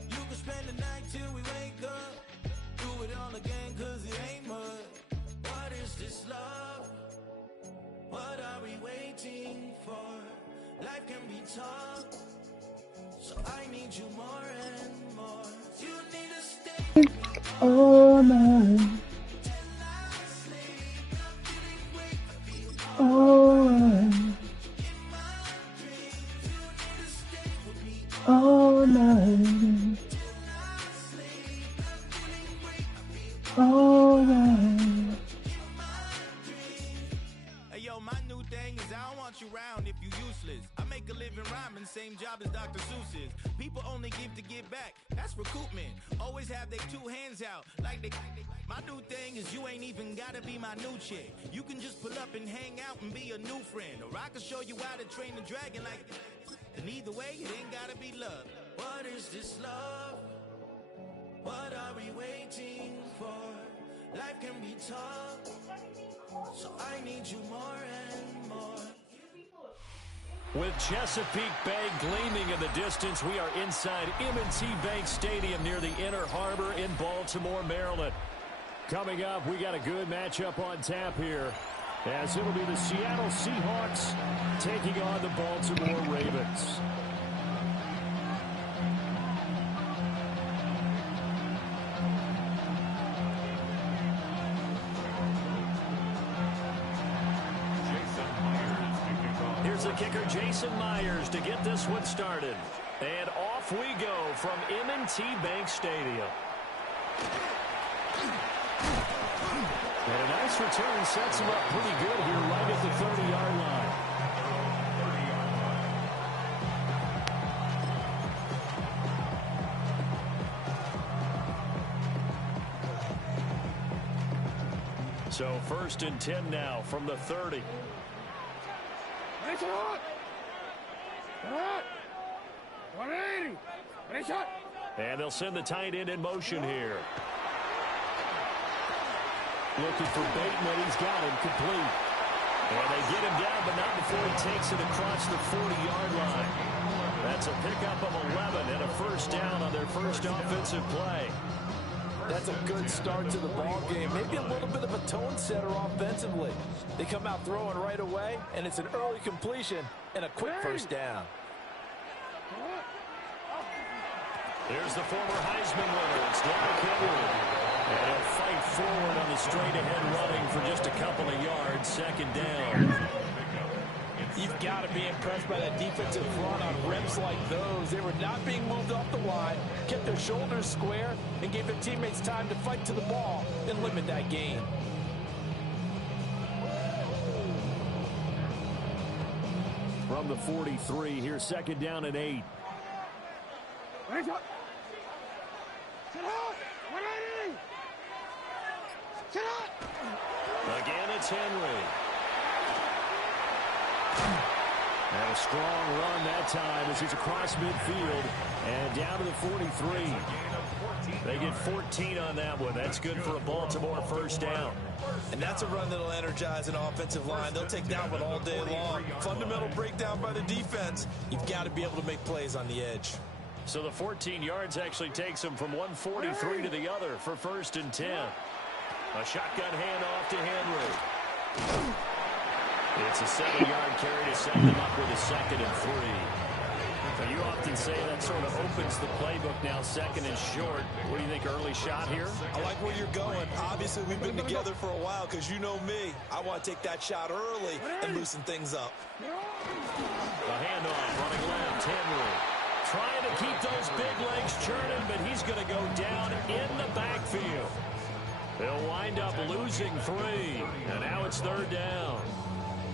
You can spend the night till we wake up. Do it all again, cause it ain't mud. What is this love? What are we waiting for? Life can be tough, so I need you more and more. You need to stay with me All night. All night. All night. All night. Hey yo, my new thing is I don't want you around if you useless. I make a living rhyming, same job as Dr. Seuss's. People only give to get back, that's recoupment. Always have their two hands out, like they. My new thing is you ain't even gotta be my new chick. You can just pull up and hang out and be a new friend. Or I can show you how to train the dragon like. And either way, it ain't gotta be love. What is this love? What are we waiting for? Life can be tough, so I need you more and more. With Chesapeake Bay gleaming in the distance, we are inside M&T Bank Stadium near the Inner Harbor in Baltimore, Maryland. Coming up, we got a good matchup on tap here, as it'll be the Seattle Seahawks taking on the Baltimore Ravens. Here's the kicker, Jason Myers, to get this one started. And off we go from M&T Bank Stadium. And a nice return sets him up pretty good here right at the 30-yard line. So 1st and 10 now from the 30. And they'll send the tight end in motion here. Looking for Bateman. He's got him complete. And they get him down, but not before he takes it across the 40-yard line. That's a pickup of 11 and a first down on their first offensive play. That's a good start to the ball game. Maybe a little bit of a tone setter offensively. They come out throwing right away, and it's an early completion and a quick first down. Here's the former Heisman winner. It's DarkKNight. And he'll fight forward on the straight-ahead running for just a couple of yards. 2nd down. You've got to be impressed by that defensive front on reps like those. They were not being moved off the line, kept their shoulders square, and gave their teammates time to fight to the ball and limit that gain. From the 43, here's 2nd down and 8. Again, it's Henry. And a strong run that time as he's across midfield and down to the 43. They get 14 on that one. That's good for a Baltimore first down. And that's a run that'll energize an offensive line. They'll take that one all day long. Fundamental breakdown by the defense. You've got to be able to make plays on the edge. So the 14 yards actually takes them from 143 to the other for 1st and 10. A shotgun handoff to Henry. It's a 7-yard carry to set them up with a 2nd and 3. Now, you often say that sort of opens the playbook now, 2nd and short. What do you think, early shot here? I like where you're going. Obviously, we've been together for a while because you know me. I want to take that shot early and loosen things up. A handoff, running left, Henry. Trying to keep those big legs churning, but he's going to go down in the backfield. They'll wind up losing 3, and now it's 3rd down.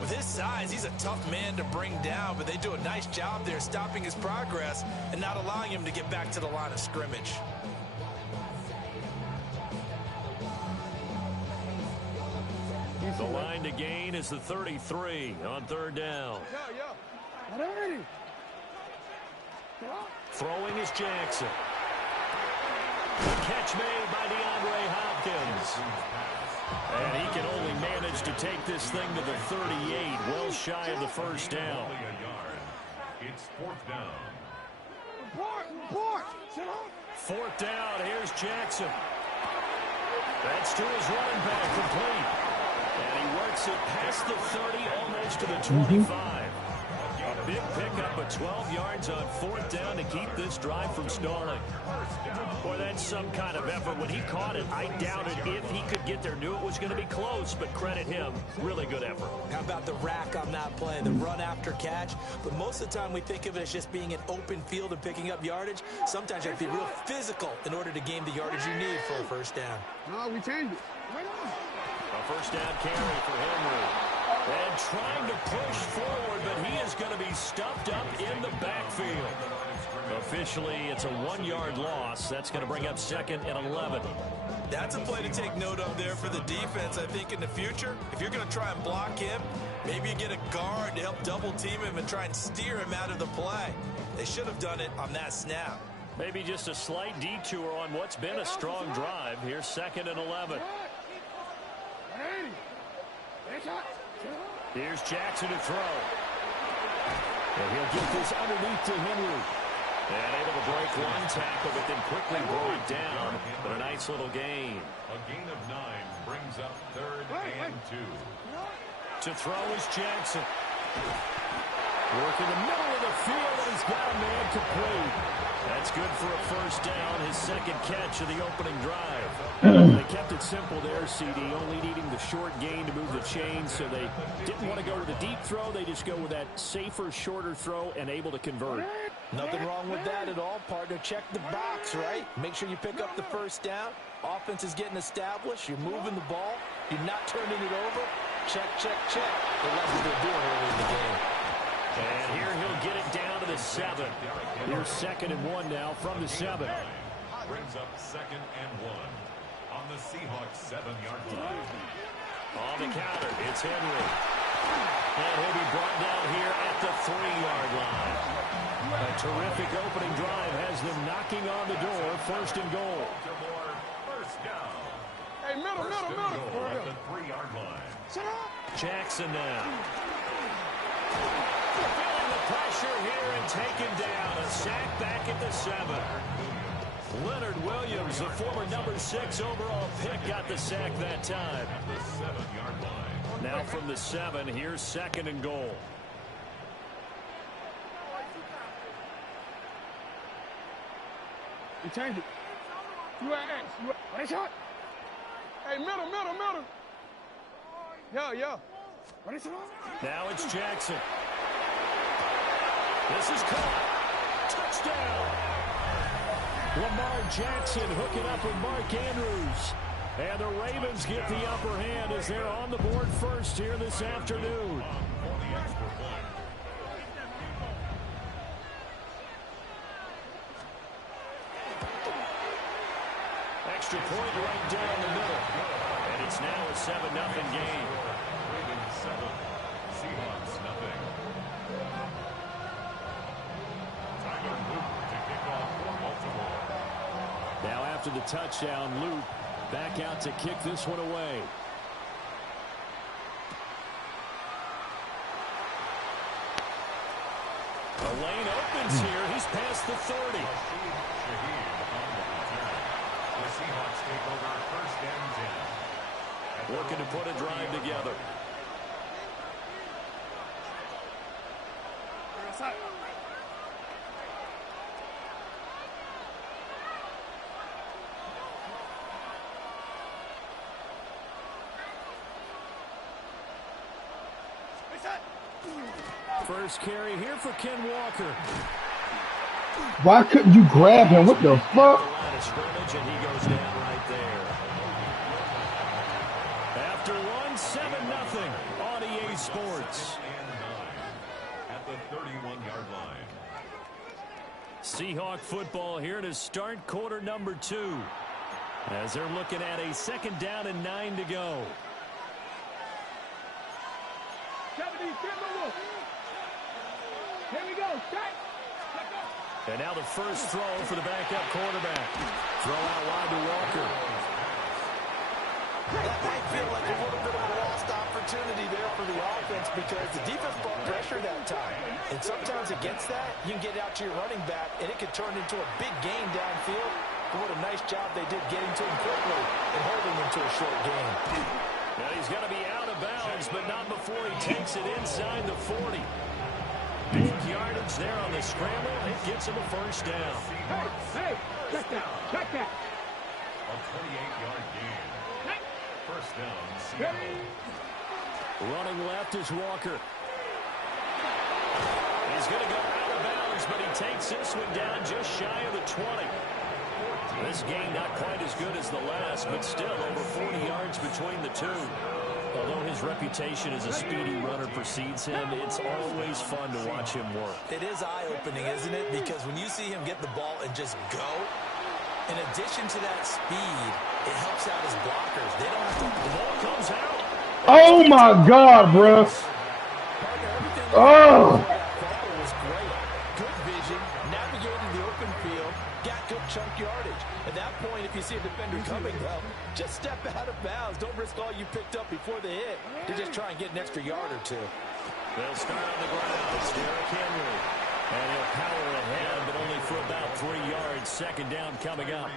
With his size, he's a tough man to bring down, but they do a nice job there stopping his progress and not allowing him to get back to the line of scrimmage. The line to gain is the 33 on 3rd down. Throwing is Jackson. Catch made by DeAndre Hopkins. And he can only manage to take this thing to the 38, well shy of the 1st down. It's 4th down. 4th down, here's Jackson. That's to his running back, complete. And he works it past the 30, almost to the 25. A big pickup of 12 yards on 4th down to keep this drive from stalling. Boy, that's some kind of effort. When he caught it, I doubted if he could get there. Knew it was going to be close, but credit him. Really good effort. How about the rack on that play, the run after catch? But most of the time we think of it as just being an open field and picking up yardage. Sometimes you have to be real physical in order to gain the yardage you need for a 1st down. No, we changed it. A 1st down carry for Henry. And trying to push forward, but he is going to be stuffed up in the backfield. Officially, it's a 1-yard loss. That's going to bring up 2nd and 11. That's a play to take note of there for the defense, I think, in the future. If you're going to try and block him, maybe you get a guard to help double-team him and try and steer him out of the play. They should have done it on that snap. Maybe just a slight detour on what's been a strong drive. Here's 2nd and 11. Here's Jackson to throw. And he'll get this underneath to Henry. And able to break one tackle, but then quickly brought down. But a nice little gain. A gain of 9 brings up 3rd and 2. To throw is Jackson. Work in the middle of the field, and he's got a man complete. That's good for a 1st down, his 2nd catch of the opening drive. They kept it simple there, CD, only needing the short gain to move the chains, so they didn't want to go with a deep throw. They just go with that safer, shorter throw and able to convert. Nothing wrong with that at all, partner. Check the box, right? Make sure you pick up the 1st down. Offense is getting established. You're moving the ball. You're not turning it over. Check, check, check. That's what they're doing early in the game. And here he'll get it down to the 7. Here's 2nd and 1 now from the 7. Brings up 2nd and 1 on the Seahawks 7-yard line. On the counter, it's Henry. And he'll be brought down here at the 3-yard line. A terrific opening drive has them knocking on the door. 1st and goal. Baltimore, 1st down. Hey, middle. At the 3-yard line. Jackson now. Feeling the pressure here and taken down. A sack back at the 7. Leonard Williams, the former number 6 overall pick, got the sack that time. At the 7-yard line. Now from the 7, here's 2nd and goal. We changed it. You are X. What shot? Hey, middle. Yeah. What is it? Now it's Jackson. This is caught. Touchdown. Lamar Jackson hooking up with Mark Andrews. And the Ravens get the upper hand as they're on the board first here this afternoon. Extra point right down the middle. And it's now a 7-0 game. Ravens 7, Seahawks 0. after the touchdown. Luke back out to kick this one away. The lane opens here. He's past the 30. The Seahawks take over first and 10. Looking to put a drive together. First carry here for Ken Walker. Why couldn't you grab him? What the fuck? Line of scrimmage, and he goes down right there. After one, 7-0 on EA Sports. At the 31-yard line. Seahawk football here to start quarter number 2. As they're looking at a 2nd down and 9 to go. Here we go. And now the first throw for the backup quarterback. Throw out wide to Walker. That might feel like a little bit of a lost opportunity there for the offense because the defense brought pressure that time. And sometimes against that, you can get out to your running back, and it could turn into a big gain downfield. But what a nice job they did getting to him quickly and holding him to a short gain. Now he's going to be out of bounds, but not before he takes it inside the 40. Big yardage there on the scramble. It gets him a first down. Hey, check that. Check that. A 28-yard gain. First down, Seattle. Running left is Walker. He's going to go out of bounds, but he takes this one down just shy of the 20. This game not quite as good as the last, but still over 40 yards between the two. Although his reputation as a speedy runner precedes him, it's always fun to watch him work. It is eye-opening, isn't it? Because when you see him get the ball and just go, in addition to that speed, it helps out his blockers. They don't have to... The ball comes out. Oh my God, bro. Oh. Was great. Good vision, navigated the open field, got good chunk yardage. At that point, if you see a defender coming, well, just step out of bounds. Don't risk all you picked up before the hit to just try and get an extra yard or two. They'll start on the ground. It's Derrick Henry. And he'll power ahead, but only for about 3 yards. 2nd down coming up.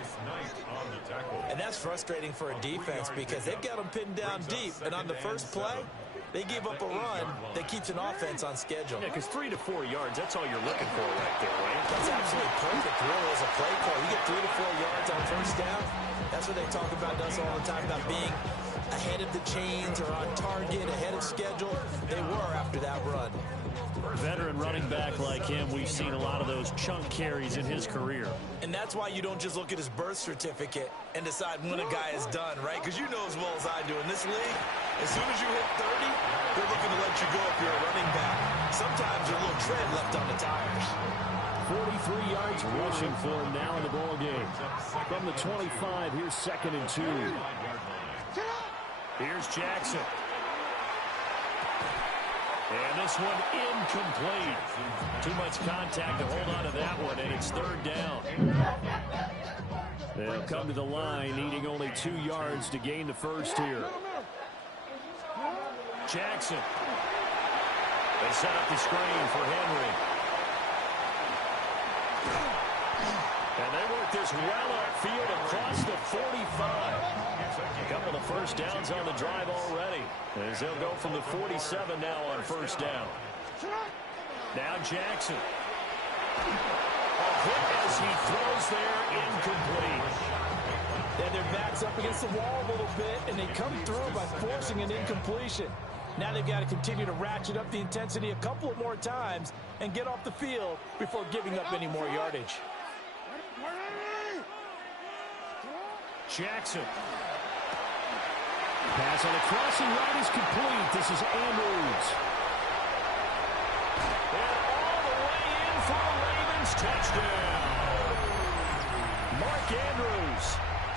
And that's frustrating for a defense because they've got them pinned down deep. And on the first play, they give up a run that keeps an offense on schedule. Yeah, because 3 to 4 yards, that's all you're looking for right there, right? That's absolutely perfect, really, as a play call. You get 3 to 4 yards on first down. That's what they talk about us all the time, about being ahead of the chains or on target, ahead of schedule. They were after that run. For a veteran running back like him, we've seen a lot of those chunk carries in his career. And that's why you don't just look at his birth certificate and decide when a guy is done, right? Because you know as well as I do, in this league, as soon as you hit 30, they're looking to let you go if you're a running back. Sometimes there's a little tread left on the tires. 43 yards rushing for him now in the ball game. From the 25, here's 2nd and 2. Here's Jackson. And this one incomplete. Too much contact to hold on to that one, and it's 3rd down. They'll come to the line, needing only 2 yards to gain the first here. Jackson. They set up the screen for Henry. And they work this well upfield across the 45. A couple of first downs on the drive already, as they'll go from the 47 now on first down. Now Jackson. A hit as he throws there, incomplete. Yeah, their back's up against the wall a little bit, and they come through by forcing an incompletion. Now they've got to continue to ratchet up the intensity a couple of more times and get off the field before giving up any more yardage. Jackson. Pass on the crossing route is complete. This is Andrews. And all the way in for a Ravens touchdown. Mark Andrews.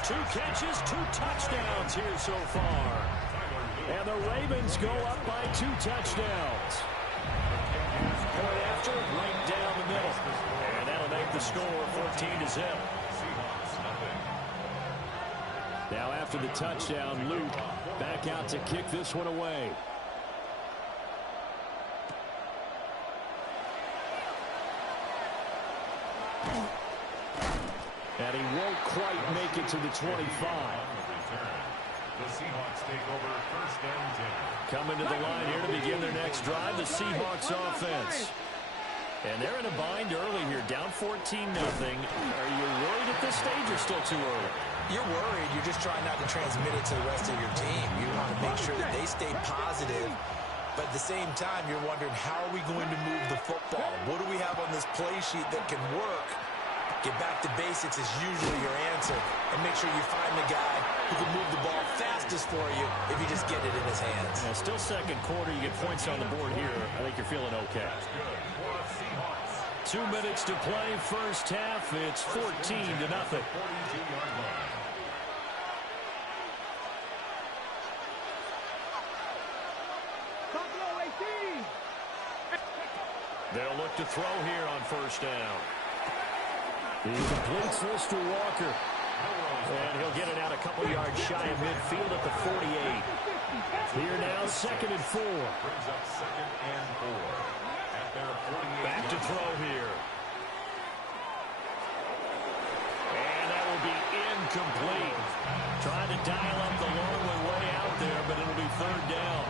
2 catches, 2 touchdowns here so far. And the Ravens go up by 2 touchdowns. Point after, right down the middle. And that'll make the score 14-0. after the touchdown. Luke back out to kick this one away. And he won't quite make it to the 25. The Seahawks take over first and 10. Coming to the line here to begin their next drive, the Seahawks offense. And they're in a bind early here, down 14-0. Are you worried at this stage or still too early? You're worried. You're just trying not to transmit it to the rest of your team. You want to make sure that they stay positive. But at the same time, you're wondering, how are we going to move the football? What do we have on this play sheet that can work? Get back to basics is usually your answer. And make sure you find the guy who can move the ball fastest for you if you just get it in his hands. Yeah, still second quarter. You get points on the board here. I think you're feeling okay. 2 minutes to play first half. It's 14-0. They'll look to throw here on first down. He completes this to Walker. And he'll get it out a couple yards shy of midfield at the 48. Here now, 2nd and 4. Brings up 2nd and 4 at their 48. Back to throw here. And that will be incomplete. Trying to dial up the long way out there, but it'll be 3rd down.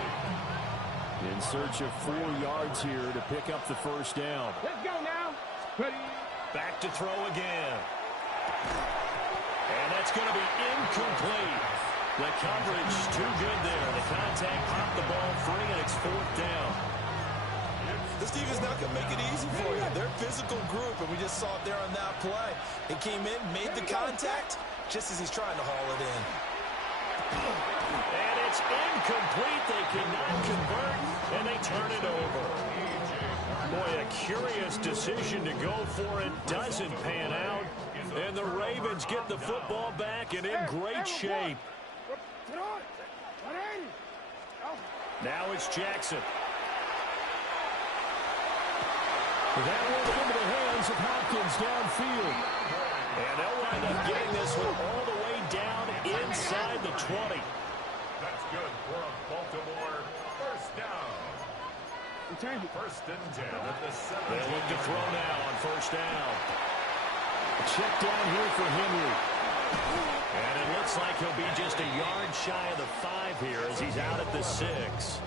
In search of 4 yards here to pick up the first down. Let's go now. Ready. Back to throw again. And that's going to be incomplete. The coverage too good there. The contact popped the ball free, and it's 4th down. This team is not going to make it easy for you. They're a physical group, and we just saw it there on that play. He came in, made the contact, just as he's trying to haul it in. And it's incomplete. They cannot convert, and they turn it over. Boy, a curious decision to go for it. Doesn't pan out. And the Ravens get the football back and in great shape. Now it's Jackson. That one into the hands of Hopkins downfield. And they'll wind up getting this one all the way down inside the 20. That's good for a Baltimore first down. First and 10 at the 7. They look to throw now on first down. Check down here for Henry. And it looks like he'll be just a yard shy of the 5 here as he's out at the 6.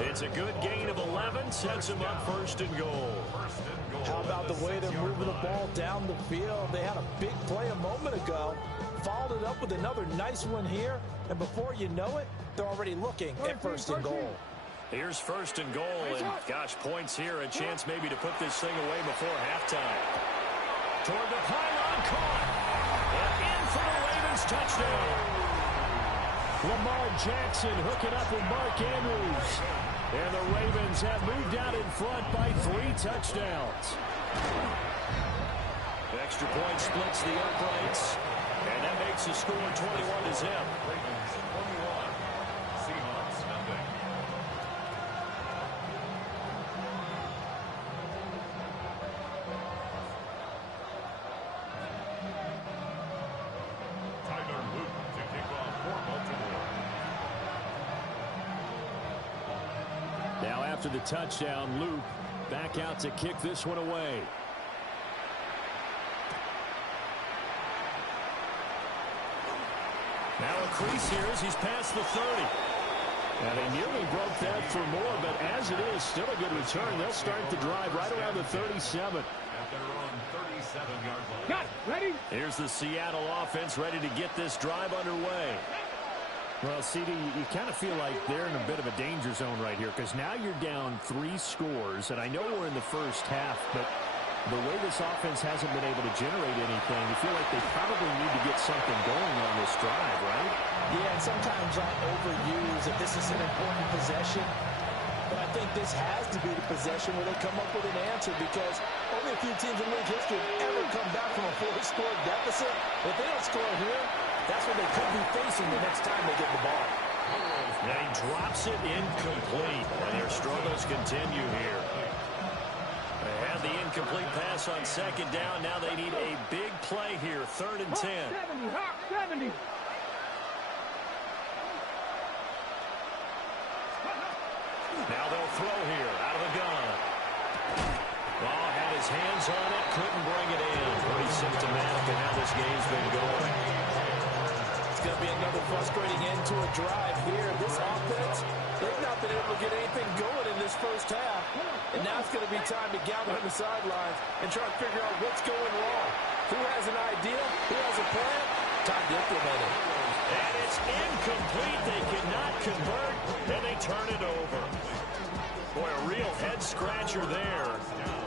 It's a good gain of 11, sets him up 1st and goal. How about the way they're moving the ball down the field? They had a big play a moment ago. Followed it up with another nice one here. And before you know it, they're already looking at 1st and goal. Here's 1st and goal, and gosh, points here, a chance maybe to put this thing away before halftime. Toward the pylon, caught, and in for the Ravens touchdown. Lamar Jackson hooking up with Mark Andrews, and the Ravens have moved out in front by 3 touchdowns. Extra point splits the uprights, and that makes the score 21-0. Ravens 21, Seahawks nothing. Tyler Luke to kick off for Baltimore. Now after the touchdown, Luke back out to kick this one away. Now a crease here as he's past the 30. And they nearly broke that for more, but as it is, still a good return. They'll start the drive right around the 37. At their own 37-yard line. Got it. Ready? Here's the Seattle offense ready to get this drive underway. Well, CD, you kind of feel like they're in a bit of a danger zone right here because now you're down 3 scores, and I know we're in the first half, but the way this offense hasn't been able to generate anything, you feel like they probably need to get something going on this drive, right? Yeah, and sometimes I overuse if this is an important possession. But I think this has to be the possession where they come up with an answer because only a few teams in league history have ever come back from a 4-score deficit. If they don't score here, that's what they could be facing the next time they get the ball. Now he drops it incomplete, and their struggles continue here. They had the incomplete pass on 2nd down. Now they need a big play here, 3rd and 10. 70, Hawk, 70. his hands on it, couldn't bring it in. Pretty symptomatic of how this game's been going. It's going to be another frustrating end to a drive here. This offense, they've not been able to get anything going in this first half. And now it's going to be time to gather on the sidelines and try to figure out what's going wrong. Who has an idea? Who has a plan? Time to implement it. And it's incomplete. They cannot convert, and they turn it over. Boy, a real head-scratcher there.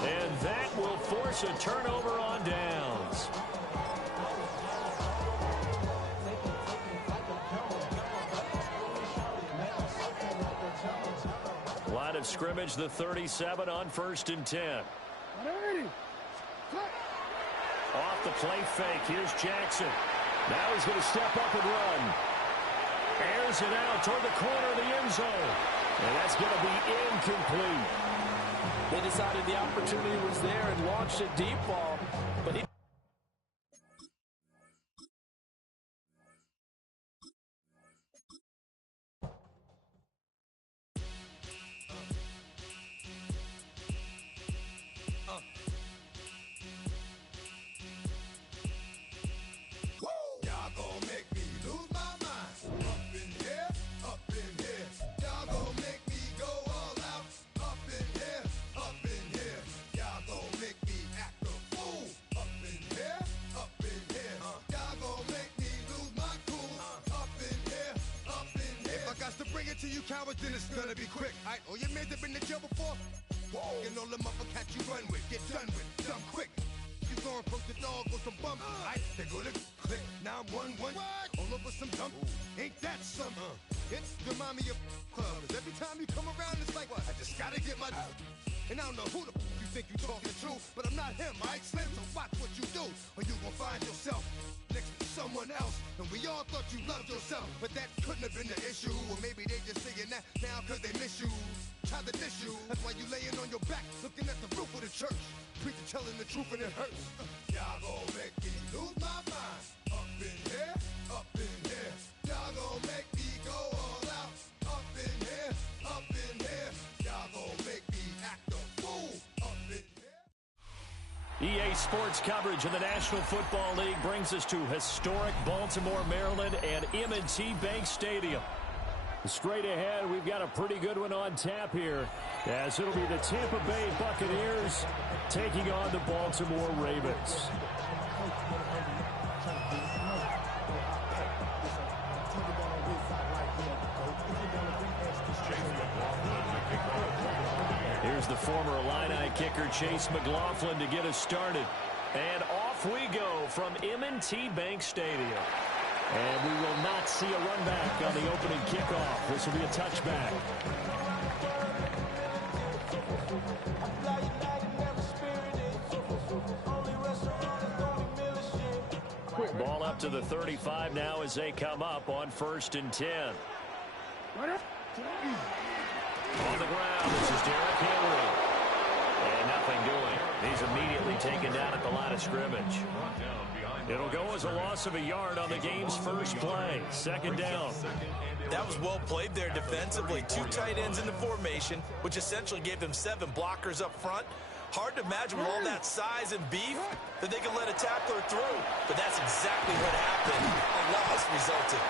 And that will force a turnover on downs. Line of scrimmage, the 37 on 1st and 10. Off the play fake. Here's Jackson. Now he's going to step up and run. Airs it out toward the corner of the end zone. And that's going to be incomplete. They decided the opportunity was there and launched a deep ball. But he to you cowards, then it's gonna be quick. Alright, all your men have been to jail before? Whoa. And all the motherfuckers you run with, get done with, dumb quick. You going post the dog or some bump, alright? They go to click 911, all over some dump. Ain't that something? It's remind me of club. Every time you come around, it's like, what? I just gotta get my. And I don't know who the you think you talking to, but I'm not him, alright? Slim, so watch what you do, or you gon' find yourself next to someone else. And we all thought you loved yourself, but that couldn't have been the issue. Or maybe they just saying that now cause they miss you. Tried to diss you, that's why you laying on your back, looking at the roof of the church. Preacher telling the truth and it hurts. Y'all gon' make me lose my mind. Up in here, up in here. Y'all gon' make me go all out. Up in here, up in here. Y'all gon' make me act a fool. Up in here. EA Sports coverage of the National Football League brings us to historic Baltimore, Maryland, and M&T Bank Stadium. Straight ahead, we've got a pretty good one on tap here, as it'll be the Tampa Bay Buccaneers taking on the Baltimore Ravens. Here's the former Illini kicker Chase McLaughlin to get us started. And off we go from M&T Bank Stadium. And we will not see a run back on the opening kickoff. This will be a touchback. Ball up to the 35 now as they come up on 1st and 10. On the ground, this is Derrick Henry. And nothing doing. He's immediately taken down at the line of scrimmage. It'll go as a loss of a yard on the game's first play. 2nd down. That was well played there defensively. 2 tight ends in the formation, which essentially gave them 7 blockers up front. Hard to imagine with all that size and beef that they can let a tackler through. But that's exactly what happened. A loss resulted.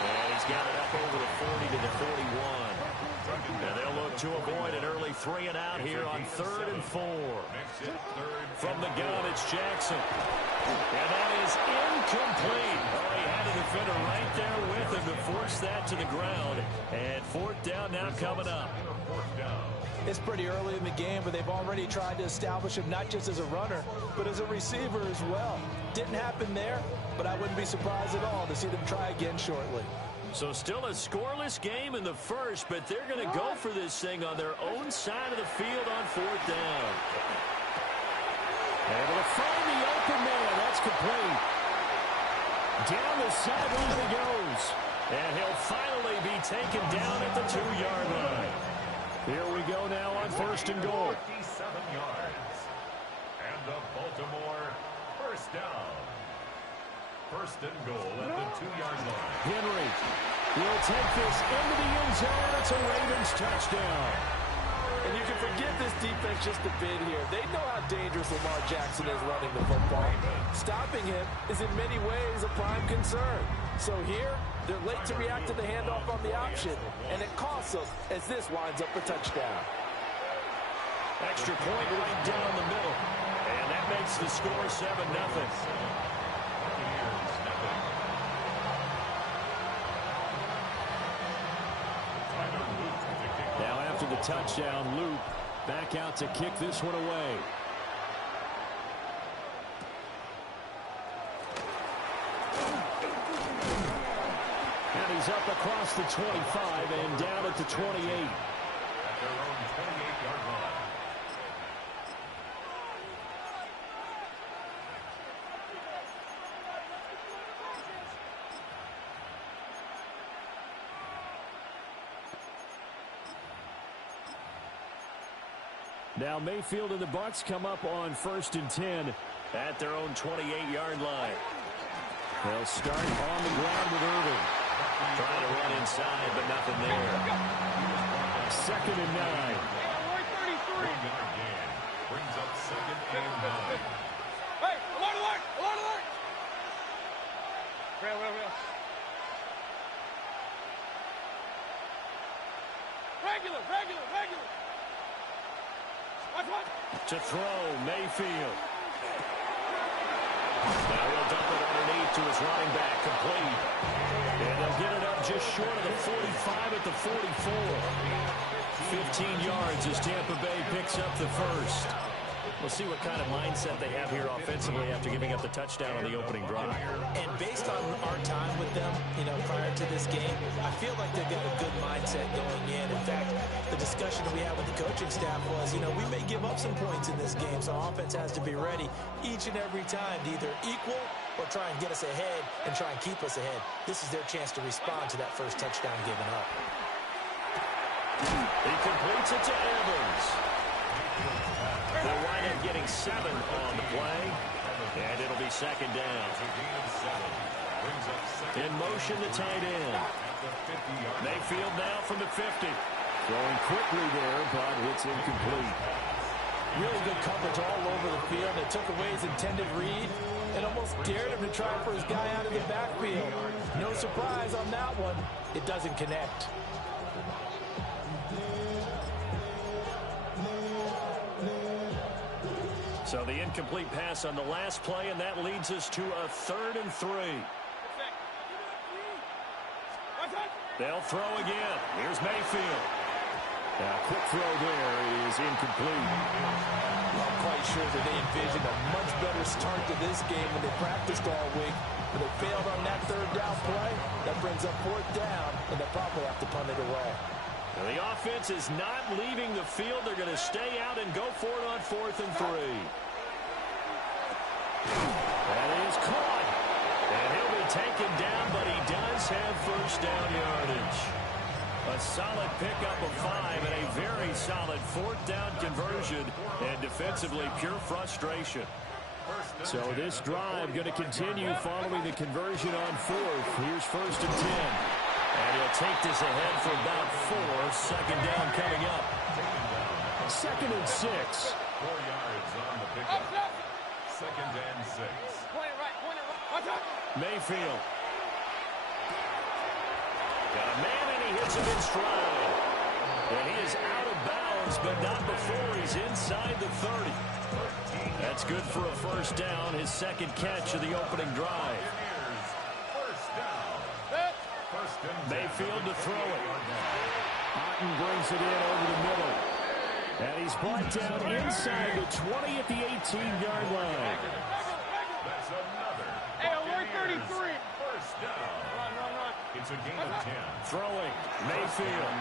And he's got it up over the 40 to the 41. And they'll look to avoid an early 3 and out here on 3rd and 4. From the gun, it's Jackson. And that is incomplete. Oh, he had a defender right there with him to force that to the ground. And 4th down now coming up. It's pretty early in the game, but they've already tried to establish him not just as a runner, but as a receiver as well. Didn't happen there, but I wouldn't be surprised at all to see them try again shortly. So still a scoreless game in the first, but they're going to go for this thing on their own side of the field on 4th down. Able to find the open man. That's complete. Down the sideline he goes. And he'll finally be taken down at the 2-yard line. Here we go now on 1st and goal. 57 yards. And the Baltimore 1st down. 1st and goal at the 2-yard line. Henry will take this into the end zone. It's a Ravens touchdown. And you can forget this defense just a bit here. They know how dangerous Lamar Jackson is running the football. Stopping him is in many ways a prime concern. So here, they're late to react to the handoff on the option, and it costs them as this winds up a touchdown. Extra point right down the middle. And that makes the score 7-0. Now after the touchdown, Loop back out to kick this one away. And he's up across the 25 and down at the 28. At their own 28-yard line. Now Mayfield and the Bucs come up on 1st and 10 at their own 28-yard line. They'll start on the ground with Irving. Trying to run inside, but nothing there. 2nd and 9. Brings up 2nd and 9. Hey, alert, alert, alert, alert. Real. Regular. To throw, Mayfield. Now he'll dump it underneath to his running back, complete. And they'll get it up just short of the 45 at the 44. 15 yards as Tampa Bay picks up the first. We'll see what kind of mindset they have here offensively after giving up the touchdown on the opening drive. And based on our time with them, prior to this game, I feel like they've got a good mindset going in. In fact, the discussion that we had with the coaching staff was, we may give up some points in this game, so our offense has to be ready each and every time to either equal or try and get us ahead and try and keep us ahead. This is their chance to respond to that first touchdown given up. He completes it to Evans. They'll wind up getting 7 on the play, and it'll be 2nd down. In motion, the tight end. Mayfield now from the 50. Throwing quickly there, but it's incomplete. Really good coverage all over the field. It took away his intended read and almost dared him to try for his guy out of the backfield. No surprise on that one. It doesn't connect. So the incomplete pass on the last play, and that leads us to a 3rd and 3. They'll throw again. Here's Mayfield. Now, quick throw there is incomplete. I'm quite sure that they envisioned a much better start to this game when they practiced all week, but they failed on that 3rd down play. That brings up 4th down, and they'll probably have to punt it away. Now, the offense is not leaving the field. They're going to stay out and go for it on 4th and 3. That is caught. And he'll be taken down, but he does have 1st down yardage. A solid pickup of 5 and a very solid 4th down conversion. And defensively, pure frustration. So this drive going to continue following the conversion on 4th. Here's 1st and 10. And he'll take this ahead for about 4. 2nd down coming up. 2nd and 6. 4 yards on the pickup. 2nd and 6. Point it right. Watch out. Mayfield. Got a man, and he hits him in stride. And he is out of bounds, but not before he's inside the 30. That's good for a 1st down, his 2nd catch of the opening drive. Mayfield to throw it. Otten brings it in over the middle. And he's brought down inside the 20 at the 18-yard line. That's another. Hey, alert 33. 1st down. Run. It's a gain of 10. Throwing. Mayfield.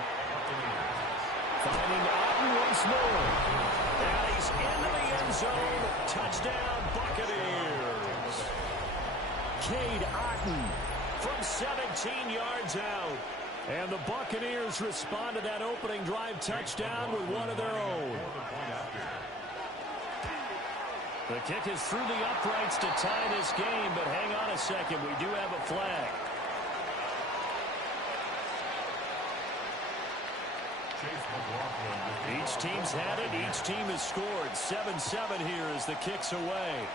Finding Otten once more. And he's into the end zone. Touchdown, Buccaneers. Cade Otten from 17 yards out. And the Buccaneers respond to that opening drive touchdown with one of their own. The kick is through the uprights to tie this game, but hang on a second. We do have a flag. Chase McLaughlin Each team's had it. Each team has scored. 7-7 here as the kick's away.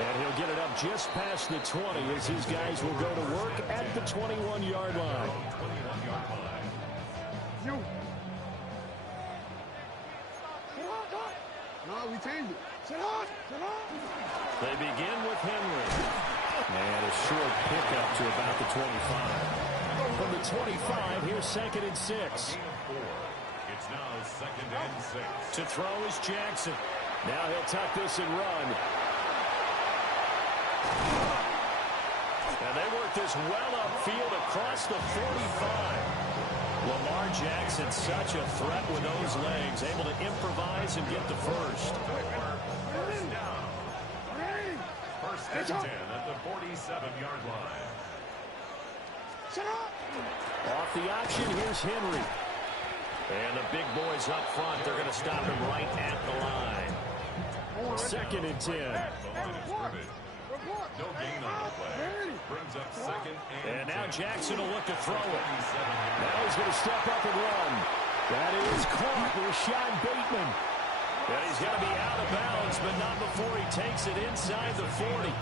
And he'll get it up just past the 20 as his guys will go to work at the 21-yard line. No, we changed it. They begin with Henry. And a short pickup to about the 25. From the 25, here's 2nd and 6. It's now 2nd and 6. To throw is Jackson. Now he'll tuck this and run. And they work this well upfield across the 45. Lamar Jackson, such a threat with those legs, able to improvise and get the first. First down. 1st and 10 at the 47-yard line. Off the option, here's Henry. And the big boys up front, they're going to stop him right at the line. 2nd and 10. The line is scrimmage. No gain on the play. Brings up 2nd And now Jackson will look to throw it. 47 yards. Now he's going to step up and run. That is caught. Rashad Bateman. And he's going to be out of bounds, but not before he takes it inside the 40.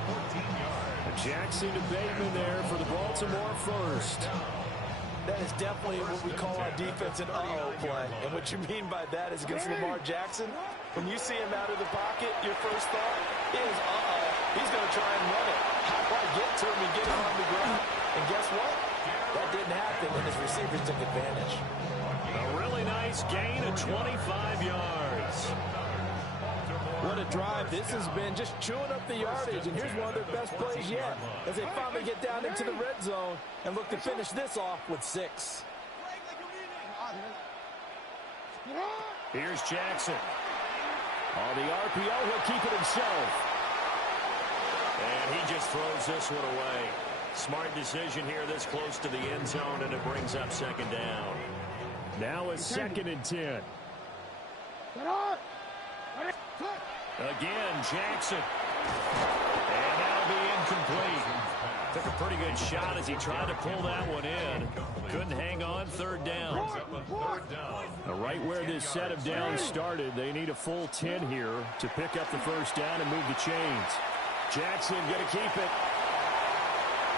Jackson to Bateman there for the Baltimore first. That is definitely what we call our defense an uh-oh play. And what you mean by that is against Lamar Jackson, when you see him out of the pocket, your first thought is, uh-oh, he's going to try and run it. How do I get to him and get him on the ground? And guess what? That didn't happen, and his receivers took advantage. A really nice gain of 25 yards. What a drive this has been, just chewing up the yardage, and here's one of their best plays yet as they finally get down into the red zone and look to finish this off with 6. Here's Jackson. On the RPO, he'll keep it himself. And he just throws this one away. Smart decision here this close to the end zone, and it brings up 2nd down. Now it's 2nd and 10. Again, Jackson. And that'll be incomplete. Took a pretty good shot as he tried to pull that one in. Couldn't hang on. 3rd down. Right where this set of downs started, they need a full 10 here to pick up the 1st down and move the chains. Jackson going to keep it.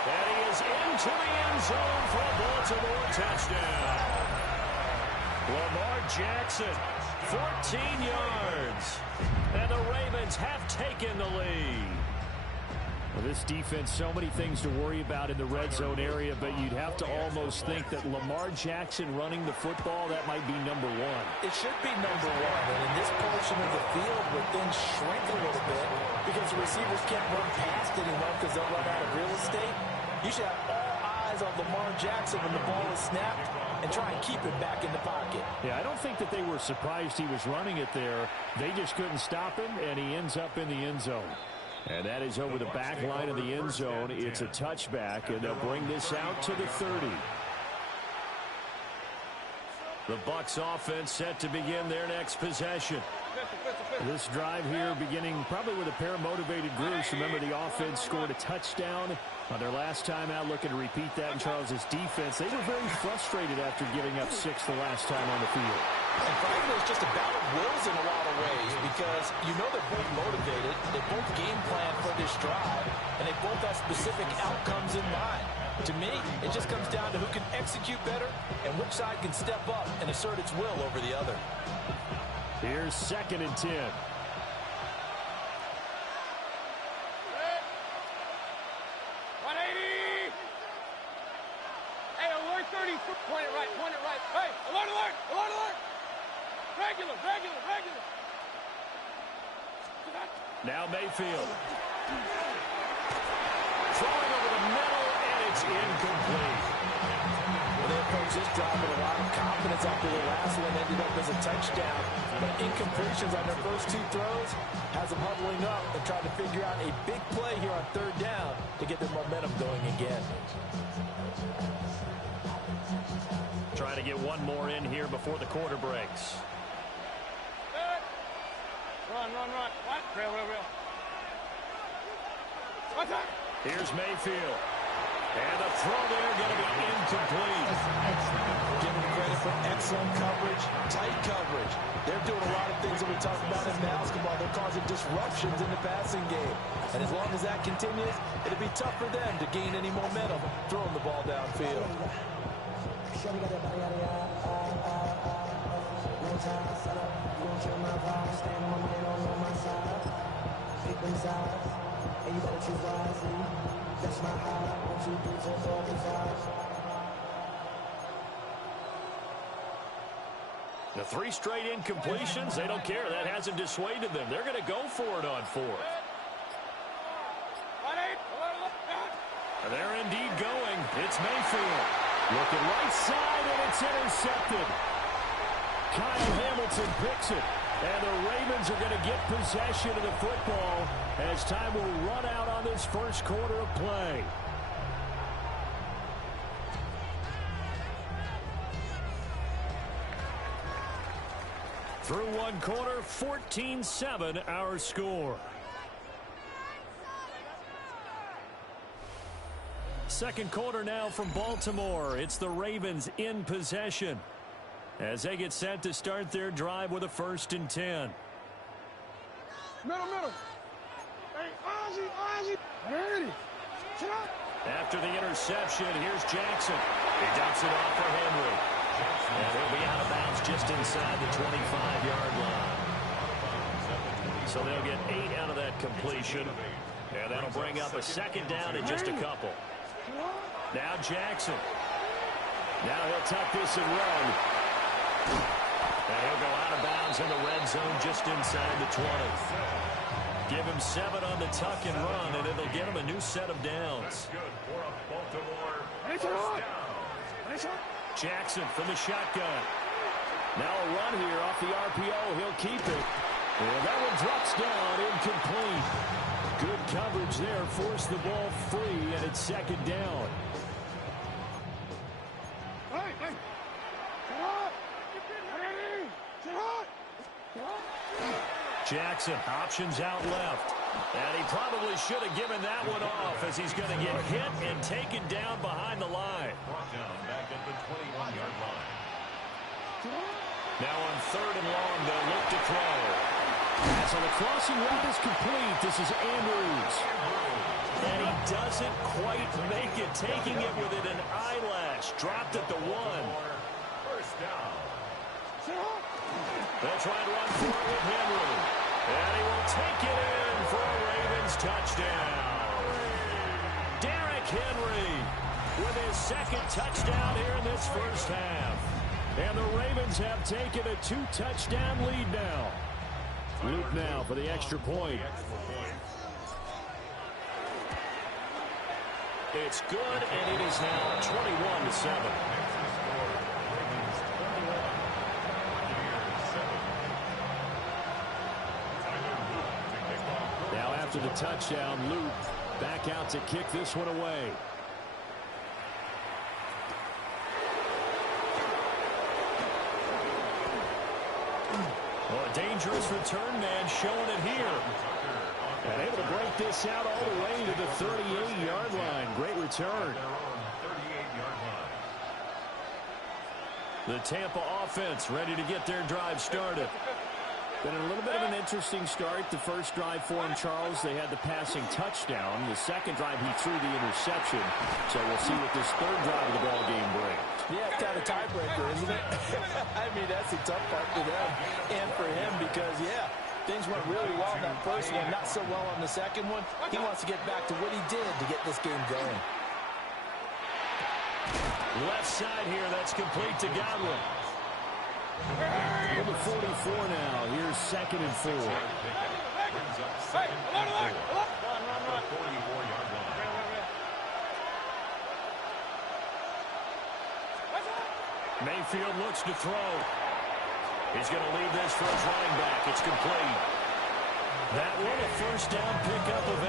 And he is into the end zone for a Baltimore touchdown. Lamar Jackson, 14 yards. And the Ravens have taken the lead. Well, this defense, so many things to worry about in the red zone area, but you'd have to almost think that Lamar Jackson running the football, that might be number 1. It should be number 1, and in this portion of the field would then shrink a little bit because the receivers can't run past anyone because they'll run out of real estate. You should have all eyes on Lamar Jackson when the ball is snapped and try and keep it back in the pocket. Yeah, I don't think that they were surprised he was running it there. They just couldn't stop him, and he ends up in the end zone. And that is over the back line of the end zone. It's a touchback, and they'll bring this out to the 30. The Bucs offense set to begin their next possession. This drive here beginning probably with a pair of motivated groups. Remember, the offense scored a touchdown on their last time out, looking to repeat that in Charles's defense. They were very frustrated after giving up 6 the last time on the field. And frankly, it's just a battle of wills in a lot of ways because you know they're both motivated, they both game plan for this drive, and they both have specific outcomes in mind. To me, it just comes down to who can execute better and which side can step up and assert its will over the other. Here's 2nd and 10. Point it right, point it right. Hey, alert, alert, alert, alert. Regular, regular, regular. Now Mayfield. Throwing over the middle, and it's incomplete. Well, they approached this drive with a lot of confidence after the last one ended up as a touchdown. But incompletions on their first 2 throws has them huddling up and trying to figure out a big play here on 3rd down to get their momentum going again. Trying to get one more in here before the quarter breaks. Run, run, run. What? Real, real, real. What's that? Here's Mayfield. And the throw there going to be incomplete. Give them credit for excellent coverage, tight coverage. They're doing a lot of things that we talked about in basketball. They're causing disruptions in the passing game. And as long as that continues, it'll be tough for them to gain any momentum throwing the ball downfield. The 3 straight incompletions, they don't care. That hasn't dissuaded them. They're going to go for it on 4th. And they're indeed going. It's Mayfield. Looking right side, and it's intercepted. Kyle Hamilton picks it. And the Ravens are going to get possession of the football as time will run out on this first quarter of play. Through one quarter, 14-7 our score. Second quarter now from Baltimore. It's the Ravens in possession as they get set to start their drive with a 1st and 10. Middle. Hey, Ozzie. Ready. After the interception, here's Jackson. He dumps it off for Henry. And he'll be out of bounds just inside the 25-yard line. So they'll get 8 out of that completion. And that'll bring up a 2nd down in just a couple. Now Jackson. Now he'll tuck this and run. And he'll go out of bounds in the red zone just inside the 20. Give him 7 on the tuck and run, and it'll get him a new set of downs. Jackson from the shotgun. Now a run here off the RPO. He'll keep it. And that one drops down, incomplete. Good coverage there. Forced the ball free, and it's 2nd down. Jackson, options out left. And he probably should have given that one off as he's going to get hit and taken down behind the line. Brought down back at the 21-yard line. Now on 3rd and long, they'll look to throw. So the crossing route is complete. This is Andrews. And he doesn't quite make it, taking it within an eyelash. Dropped at the 1. First down. They'll try and run for it with Henry. And he will take it in for a Ravens touchdown. Derrick Henry with his 2nd touchdown here in this first half. And the Ravens have taken a 2-touchdown lead now. Luke now for the extra point. It's good, and it is now 21-7. Now after the touchdown, Luke back out to kick this one away. Well, a dangerous return man showing it here. And able to break this out all the way to the 38-yard line. Great return. The Tampa offense ready to get their drive started. Been a little bit of an interesting start. The first drive for him, Charles, they had the passing touchdown. The second drive, he threw the interception. So we'll see what this 3rd drive of the ball game brings. Yeah, it's kind of a tiebreaker, isn't it? I mean, that's the tough part for them and for him because, yeah, things went really well in that first one, not so well on the second one. He wants to get back to what he did to get this game going. Left side here, that's complete to Godwin. Number 44 now. Here's 2nd and 4. Mayfield looks to throw. He's going to leave this for his running back. It's complete. That one a first down pickup of 8.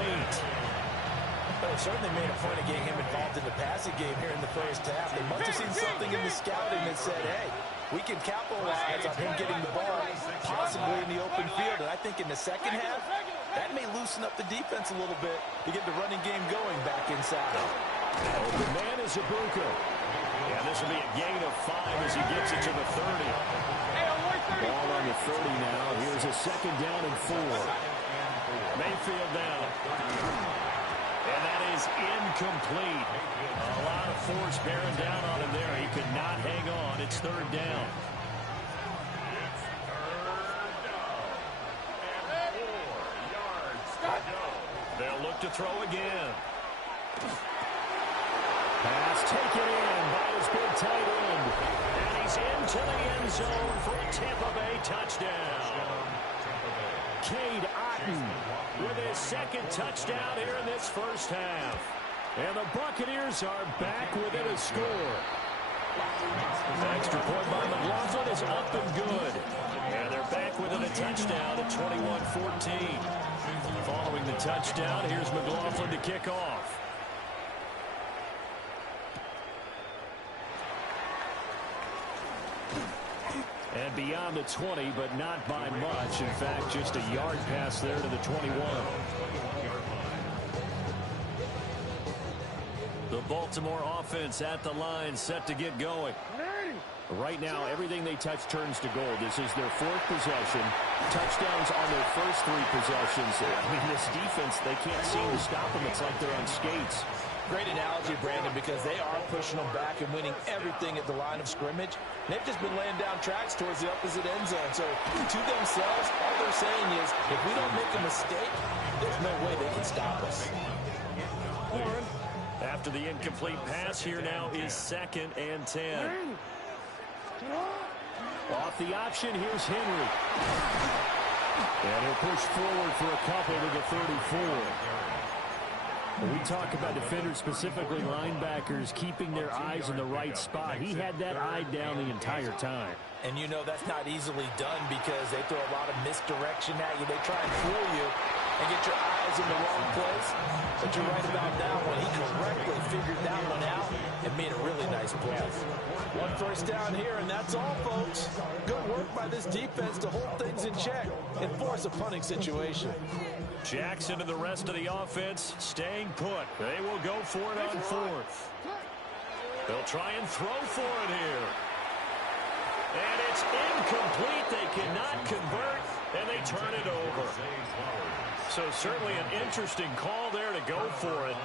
Well, certainly made a point of getting him involved in the passing game here in the first half. They must have seen something in the scouting that said, hey, we can capitalize on him getting the ball, possibly in the open field. And I think in the second half, that may loosen up the defense a little bit to get the running game going back inside. Open man is Ibuka. Yeah, this will be a gain of 5 as he gets it to the 30. Ball on the 30 now. Here's a second down and 4. Mayfield down. And that is incomplete. A lot of force bearing down on him there. He could not hang on. It's third down. They'll look to throw again. Pass taken in by his big tight end. And he's into the end zone for a Tampa Bay touchdown. Cade Otton with his second touchdown here in this first half. And the Buccaneers are back within a score. Extra point by McLaughlin is up and good. And they're back within a touchdown at 21-14. Following the touchdown, here's McLaughlin to kick off. And beyond the 20, but not by much. In fact, just a yard pass there to the 21. The Baltimore offense at the line, set to get going. Right now, everything they touch turns to gold. This is their 4th possession. Touchdowns on their first 3 possessions. I mean, this defense, they can't seem to stop them. It's like they're on skates. Great analogy, Brandon, because they are pushing them back and winning everything at the line of scrimmage. They've just been laying down tracks towards the opposite end zone. So to themselves, all they're saying is, if we don't make a mistake, there's no way they can stop us. After the incomplete pass, here now is 2nd and 10. Off the option, here's Henry. And he'll push forward for a couple to the 34. When we talk about defenders, specifically linebackers, keeping their eyes in the right spot. He had that eye down the entire time. And you know that's not easily done because they throw a lot of misdirection at you. They try and fool you and get your eyes in the wrong place. But you're right about that one. He correctly figured that one out and made a really nice play. 1 first down here, and that's all, folks. Good work by this defense to hold things in check and force a punting situation. Jackson and the rest of the offense staying put. They will go for it on 4th. They'll try and throw for it here. And it's incomplete. They cannot convert, and they turn it over. So certainly an interesting call there to go for it.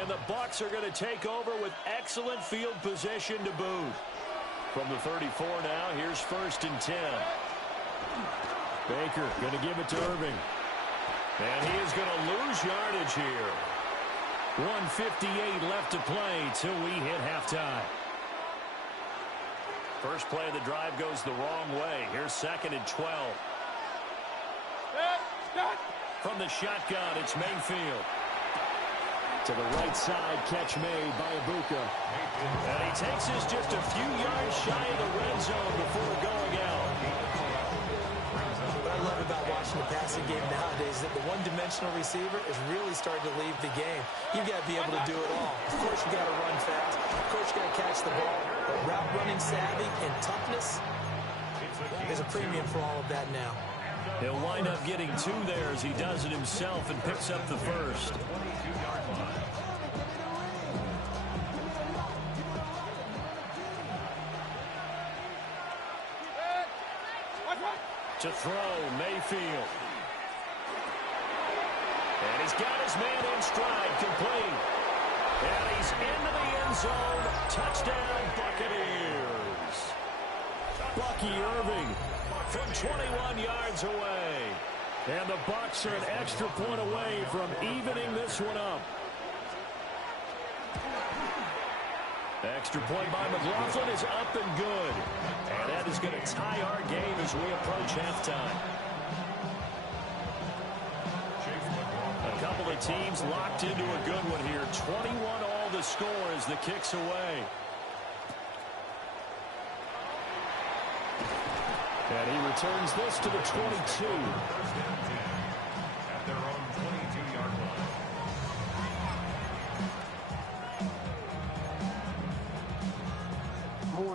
And the Bucs are going to take over with excellent field position to boot. From the 34 now, here's 1st and 10. Baker going to give it to Irving. And he is going to lose yardage here. 1:58 left to play till we hit halftime. First play of the drive goes the wrong way. Here's 2nd and 12. From the shotgun, it's Mayfield. To the right side, catch made by Ibuka. And he takes us just a few yards shy of the red zone before going out. What I love about watching the passing game nowadays is that the one-dimensional receiver is really starting to leave the game. You've got to be able to do it all. Of course, you've got to run fast. Of course, you've got to catch the ball. But route running savvy and toughness, there's a premium for all of that now. He'll wind up getting 2 there as he does it himself and picks up the first. To throw, Mayfield. And he's got his man in stride, complete. And he's into the end zone. Touchdown, Buccaneers. Bucky Irving from 21 yards away. And the Bucs are an extra point away from evening this one up. Extra point by McLaughlin is up and good. And that is going to tie our game as we approach halftime. A couple of teams locked into a good one here. 21-all the score as the kick's away. And he returns this to the 22. At their own 22-yard line.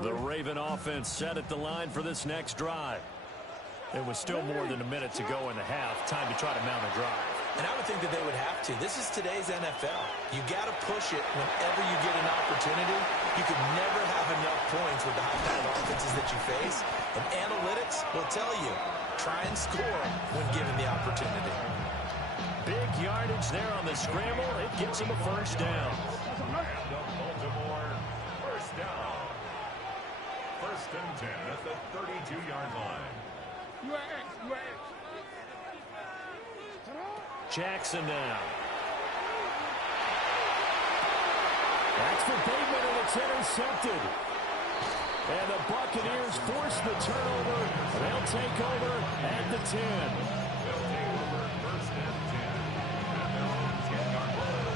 The Raven offense set at the line for this next drive. It was still more than a minute to go in the half. Time to try to mount a drive. And I would think that they would have to. This is today's NFL. You got to push it whenever you get an opportunity. You can never have enough points with the high-powered offenses that you face. And analytics will tell you, try and score when given the opportunity. Big yardage there on the scramble. It gets him a first down. Baltimore, first down. First and 10 at the 32-yard line. Jackson now. That's for Bateman, and it's intercepted. And the Buccaneers force the turnover. They'll take over at the 10. They'll take over first and 10 at their own 10-yard line.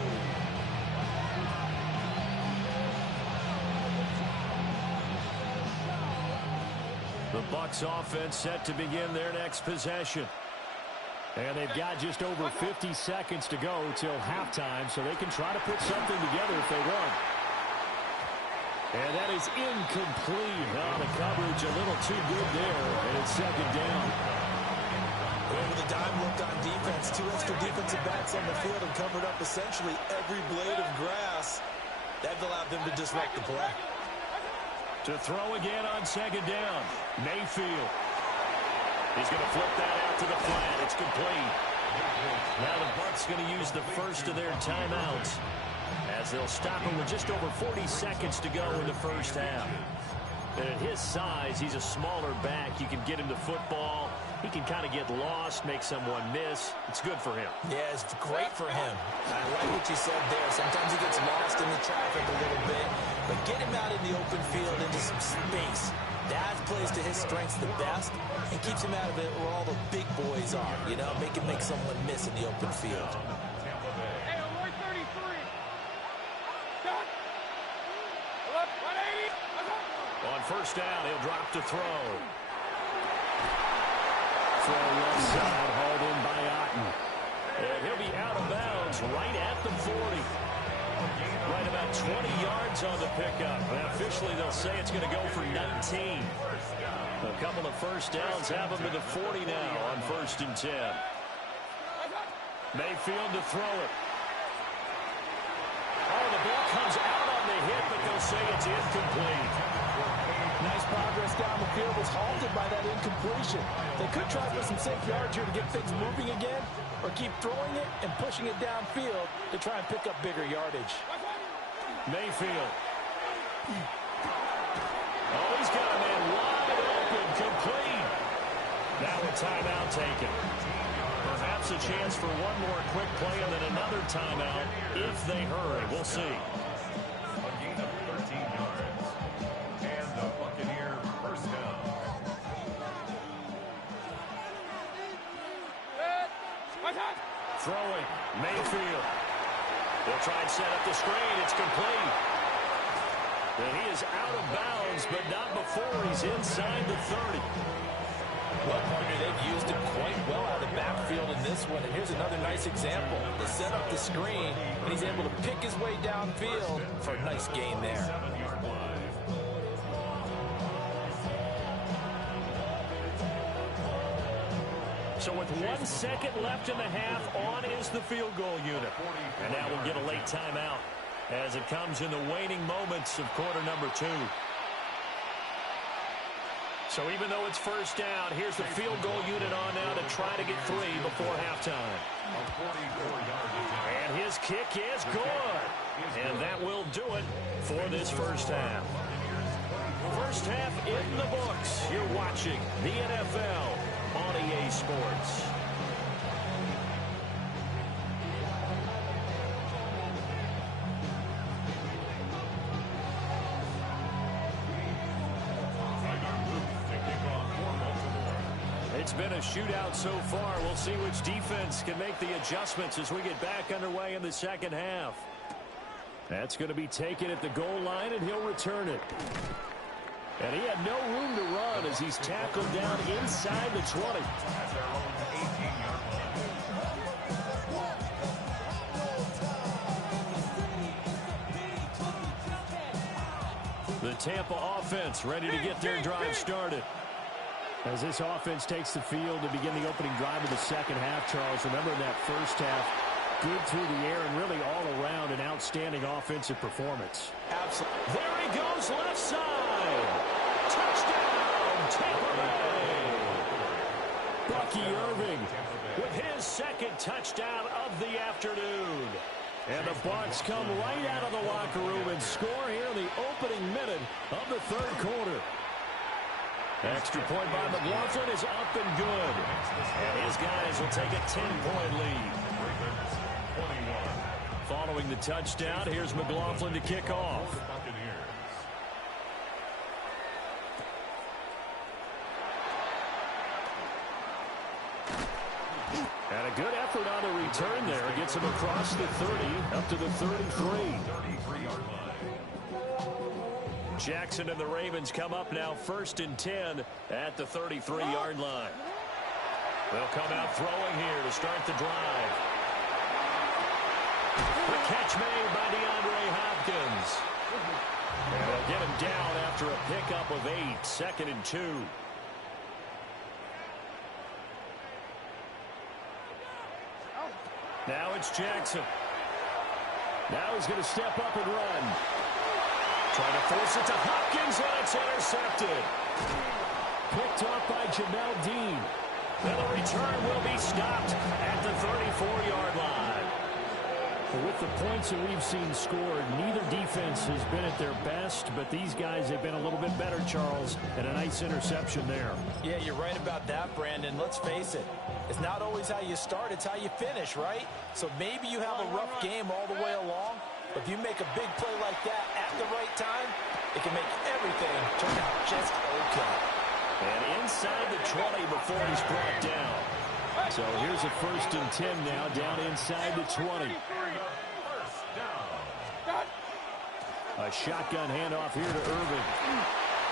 The Bucs offense set to begin their next possession. And they've got just over 50 seconds to go till halftime, so they can try to put something together if they want. And that is incomplete. Oh, the coverage a little too good there, and it's second down. Over the dime look on defense, 2 extra defensive backs on the field and covered up essentially every blade of grass. That allowed them to disrupt the play. To throw again on second down, Mayfield. He's going to flip that out to the flat. It's complete. Now the Bucs going to use the first of their timeouts as they'll stop him with just over 40 seconds to go in the first half. And at his size, he's a smaller back. You can get him to football. He can kind of get lost, make someone miss. It's good for him. Yeah, it's great for him. I like what you said there. Sometimes he gets lost in the traffic a little bit, but get him out in the open field into some space. That plays to his strengths the best and keeps him out of it where all the big boys are, you know, make someone miss in the open field. Hey, alert 33. Doc. 180. On first down, he'll drop to throw. Throw left side, hauled in by Otten. And he'll be out of bounds right at the 40. Right about 20 yards on the pickup. And officially, they'll say it's going to go for 19. A couple of first downs have him to the 40 now on first and 10. Mayfield to throw it. Oh, the ball comes out on the hit, but they'll say it's incomplete. Nice progress down the field was halted by that incompletion. They could try for some safe yards here to get things moving again, or keep throwing it and pushing it downfield to try and pick up bigger yardage. Mayfield. Oh, he's got a man wide open, complete. Now a timeout taken. Perhaps a chance for one more quick play and then another timeout if they hurry. We'll see. A gain of 13 yards. And the Buccaneer first down. Throwing. Mayfield. They'll try and set up the screen. It's complete. And he is out of bounds, but not before he's inside the 30. Well, partner, they've used him quite well out of the backfield in this one. And here's another nice example. They set up the screen, and he's able to pick his way downfield for a nice gain there. 7-yard line. So with 1 second left in the half, on is the field goal unit. And now we'll get a late timeout as it comes in the waning moments of quarter number 2. So even though it's first down, here's the field goal unit on now to try to get 3 before halftime. And his kick is good. And that will do it for this first half. First half in the books. You're watching the NFL on EA Sports. It's been a shootout so far. We'll see which defense can make the adjustments as we get back underway in the second half. That's going to be taken at the goal line, and he'll return it. And he had no room to run as he's tackled down inside the 20. The Tampa offense ready to get their drive started. As this offense takes the field to begin the opening drive of the second half, Charles, remember in that first half, good through the air and really all around an outstanding offensive performance. Absolutely. There he goes, left side. Touchdown, Tampa Bay. Bucky Irving with his second touchdown of the afternoon. And the Bucs come right out of the locker room and score here in the opening minute of the third quarter. Extra point by McLaughlin is up and good. And his guys will take a 10-point lead. Following the touchdown, here's McLaughlin to kick off. And a good effort on the return there. Gets him across the 30, up to the 33. Jackson and the Ravens come up now 1st and 10 at the 33-yard line. They'll come out throwing here to start the drive. The catch made by DeAndre Hopkins. And they'll get him down after a pickup of 8, 2nd and 2. Now it's Jackson. Now he's going to step up and run. Trying to force it to Hopkins, and it's intercepted. Picked off by Jamel Dean. And the return will be stopped at the 34-yard line. With the points that we've seen scored, neither defense has been at their best, but these guys have been a little bit better, Charles, and a nice interception there. Yeah, you're right about that, Brandon. Let's face it. It's not always how you start, it's how you finish, right? So maybe you have a rough game all the way along, but if you make a big play like that at the right time, it can make everything turn out just okay. And inside the 20 before he's brought down. So here's a 1st and 10 now, down inside the 20. A shotgun handoff here to Irving.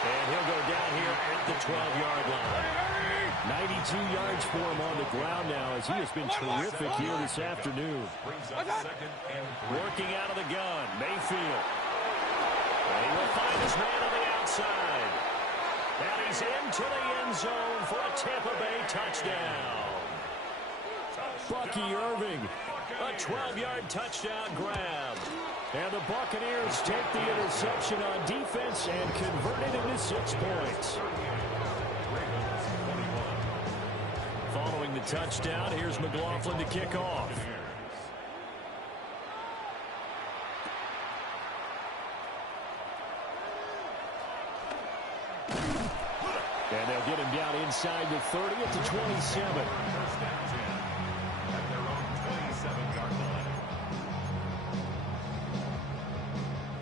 And he'll go down here at the 12-yard line. 92 yards for him on the ground now as he has been terrific here this afternoon. Working out of the gun, Mayfield. And he will find his man on the outside. And he's into the end zone for a Tampa Bay touchdown. Bucky Irving, a 12-yard touchdown grab. And the Buccaneers take the interception on defense and convert it into 6 points. Following the touchdown, here's McLaughlin to kick off. And they'll get him down inside the 30 at the 27.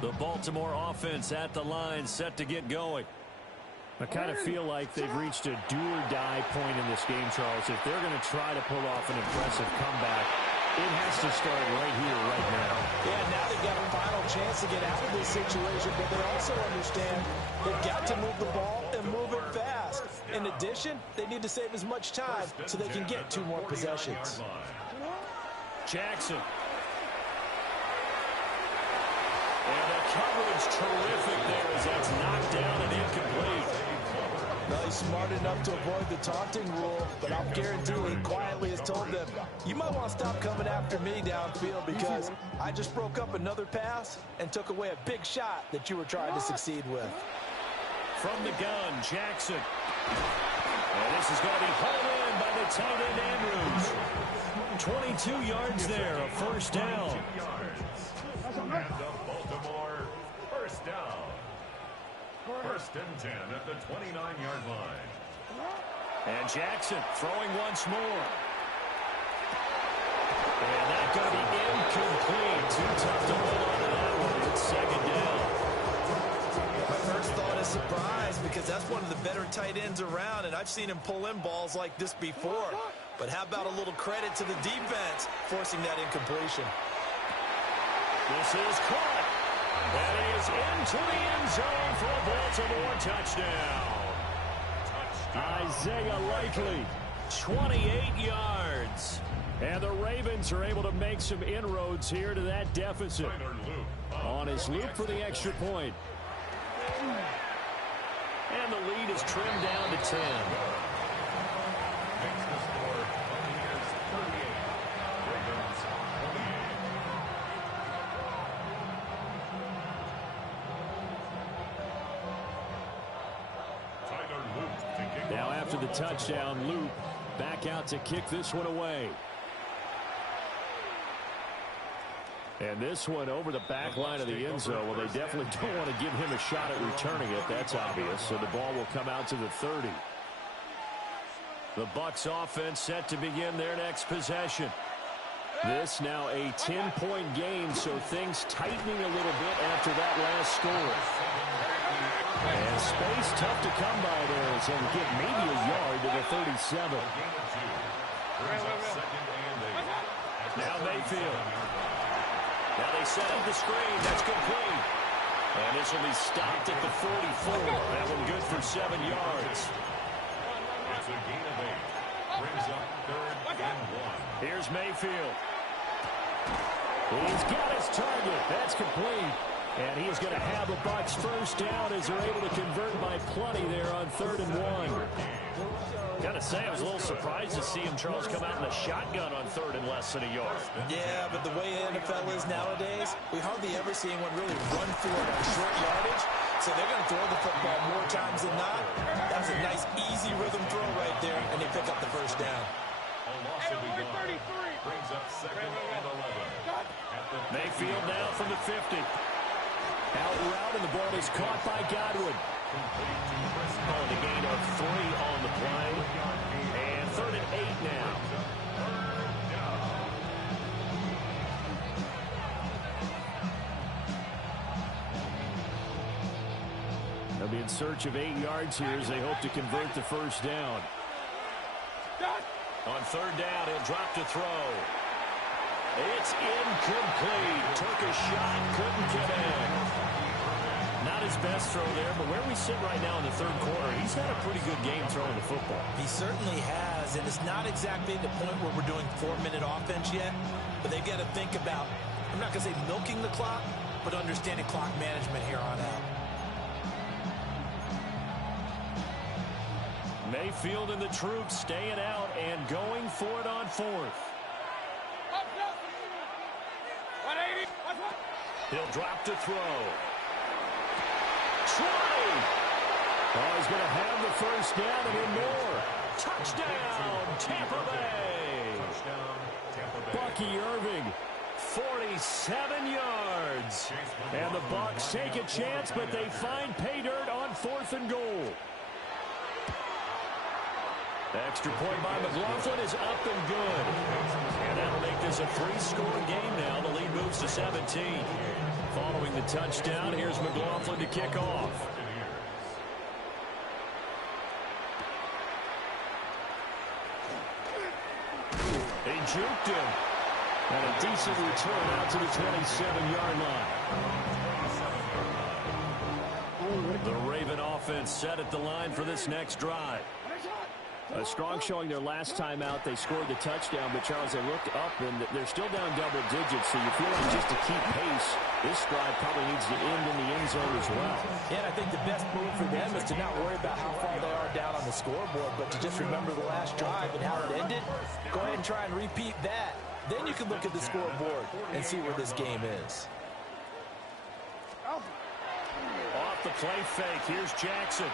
The Baltimore offense at the line, set to get going. I kind of feel like they've reached a do-or-die point in this game, Charles. If they're going to try to pull off an impressive comeback, it has to start right here, right now. Yeah, now they've got a final chance to get out of this situation, but they also understand they've got to move the ball and move it fast. In addition, they need to save as much time so they can get 2 more possessions. Jackson. And the coverage terrific there as that's knocked down and incomplete. Well, he's smart enough to avoid the taunting rule, but I'll guarantee he quietly has told them, you might want to stop coming after me downfield because I just broke up another pass and took away a big shot that you were trying to succeed with. From the gun, Jackson. And this is going to be hauled in by the tight end Andrews. 22 yards there, a 1st down. And the Baltimore 1st down. 1st and 10 at the 29-yard line. And Jackson throwing once more. And that's going to be incomplete. Too tough to hold on to that one. It's 2nd down. My first thought is surprise because that's one of the better tight ends around, and I've seen him pull in balls like this before. But how about a little credit to the defense forcing that incompletion? This is caught. That is into the end zone for a Baltimore touchdown. Isaiah Likely, 28 yards. And the Ravens are able to make some inroads here to that deficit. On his loop for the extra point. And the lead is trimmed down to 10. Makes the score Buccaneers 38, Ravens 28. Tyler Luke to kick Now off. after the touchdown, Luke back out to kick this one away. And this one over the back line of the end zone. Well, they definitely don't want to give him a shot at returning it. That's obvious. So the ball will come out to the 30. The Bucs offense set to begin their next possession. This now a 10-point game, so things tightening a little bit after that last score. And space tough to come by there as they'll get maybe a yard to the 37. Now Mayfield. Now they set up the screen. That's complete. And this will be stopped at the 44. That one good for 7 yards. It's a gain of 8. Brings up 3rd and 1. Here's Mayfield. He's got his target. That's complete. And he is going to have the Bucs first down as they're able to convert by plenty there on 3rd and 1. Got to say, I was a little surprised to see him, Charles, come out in the shotgun on 3rd and less than a yard. Yeah, but the way the NFL is nowadays, we hardly ever see anyone really run for it on short yardage. So they're going to throw the football more times than not. That was a nice, easy rhythm throw right there, and they pick up the first down. A loss of a yard. Brings up 2nd and 11. Mayfield now from the 50. Out route, and the ball is caught by Godwin. Calling a gain of 3 on the play. And 3rd and 8 now. They'll be in search of 8 yards here as they hope to convert the first down. On 3rd down, he'll drop to throw. It's incomplete. Took a shot, couldn't get in. Not his best throw there, but where we sit right now in the 3rd quarter, he's had a pretty good game throwing the football. He certainly has, and it's not exactly the point where we're doing 4-minute offense yet, but they've got to think about, I'm not going to say milking the clock, but understanding clock management here on out. Mayfield and the troops staying out and going for it on 4th. He'll drop to throw. 20. Oh, he's going to have the first down and then more. Touchdown, Tampa Bay. Touchdown, Tampa Bay. Bucky Irving, 47 yards. And the Bucs take a chance, but they find pay dirt on 4th and goal. Extra point by McLaughlin is up and good. And that'll make this a 3-score game now. The lead moves to 17. Following the touchdown, here's McLaughlin to kick off. He juked him. And a decent return out to the 27-yard line. The Raven offense set at the line for this next drive. A strong showing their last time out. They scored the touchdown, but Charles, they looked up, and they're still down double digits, so you feel like just to keep pace, this drive probably needs to end in the end zone as well. Yeah, and I think the best move for them is to not worry about how far they are down on the scoreboard, but to just remember the last drive and how it ended. Go ahead and try and repeat that. Then you can look at the scoreboard and see where this game is. Off the play fake, here's Jackson.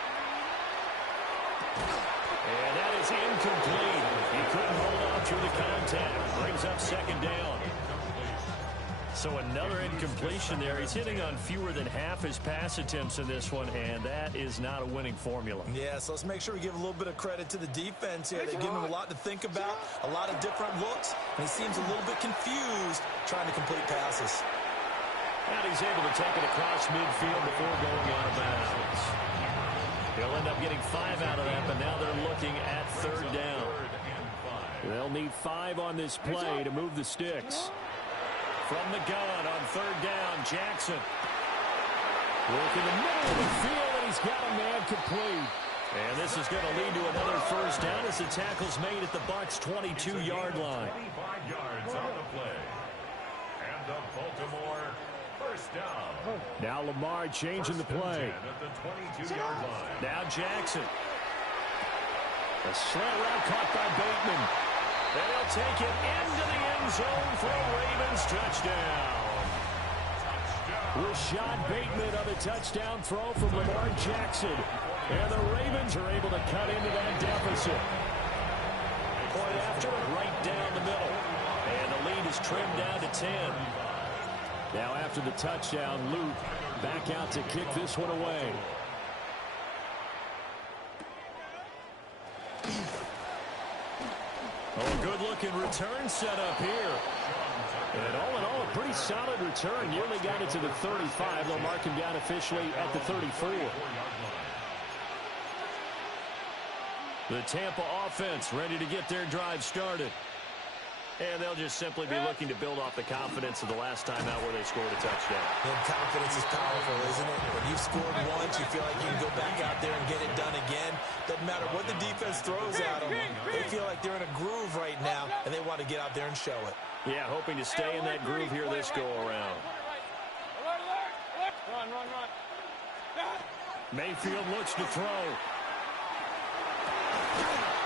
And that is incomplete. He couldn't hold on through the contact. Brings up 2nd down. So another incompletion there. He's hitting on fewer than half his pass attempts in this one, and that is not a winning formula. Yeah, so let's make sure we give a little bit of credit to the defense here. They've given him a lot to think about, a lot of different looks, and he seems a little bit confused trying to complete passes. And he's able to take it across midfield before going out of bounds. He'll end up getting 5 out of that, but now they're looking at 3rd down. They'll need 5 on this play to move the sticks. From the gun on 3rd down, Jackson. Working the middle of the field, and he's got a man complete. And this is going to lead to another first down as the tackle's made at the Bucs' 22-yard line. 25 yards on the play. And the Baltimore First down. Now Lamar changing the play. At the 22-yard line. Now Jackson. A slant route caught by Bateman. And he'll take it into the end zone for a Ravens touchdown. Rashad Bateman on the touchdown throw from Lamar Jackson. And the Ravens are able to cut into that deficit. Point after, right down the middle. And the lead is trimmed down to 10. Now after the touchdown, Luke back out to kick this one away. Oh, good-looking return set up here. And all in all, a pretty solid return. Nearly got it to the 35. They'll mark him down officially at the 34. The Tampa offense ready to get their drive started. And they'll just simply be looking to build off the confidence of the last time out where they scored a touchdown. And confidence is powerful, isn't it? When you've scored once, you feel like you can go back out there and get it done again. Doesn't matter what the defense throws at them. They feel like they're in a groove right now, and they want to get out there and show it. Yeah, hoping to stay in that groove here this go-around. Run. Mayfield looks to throw.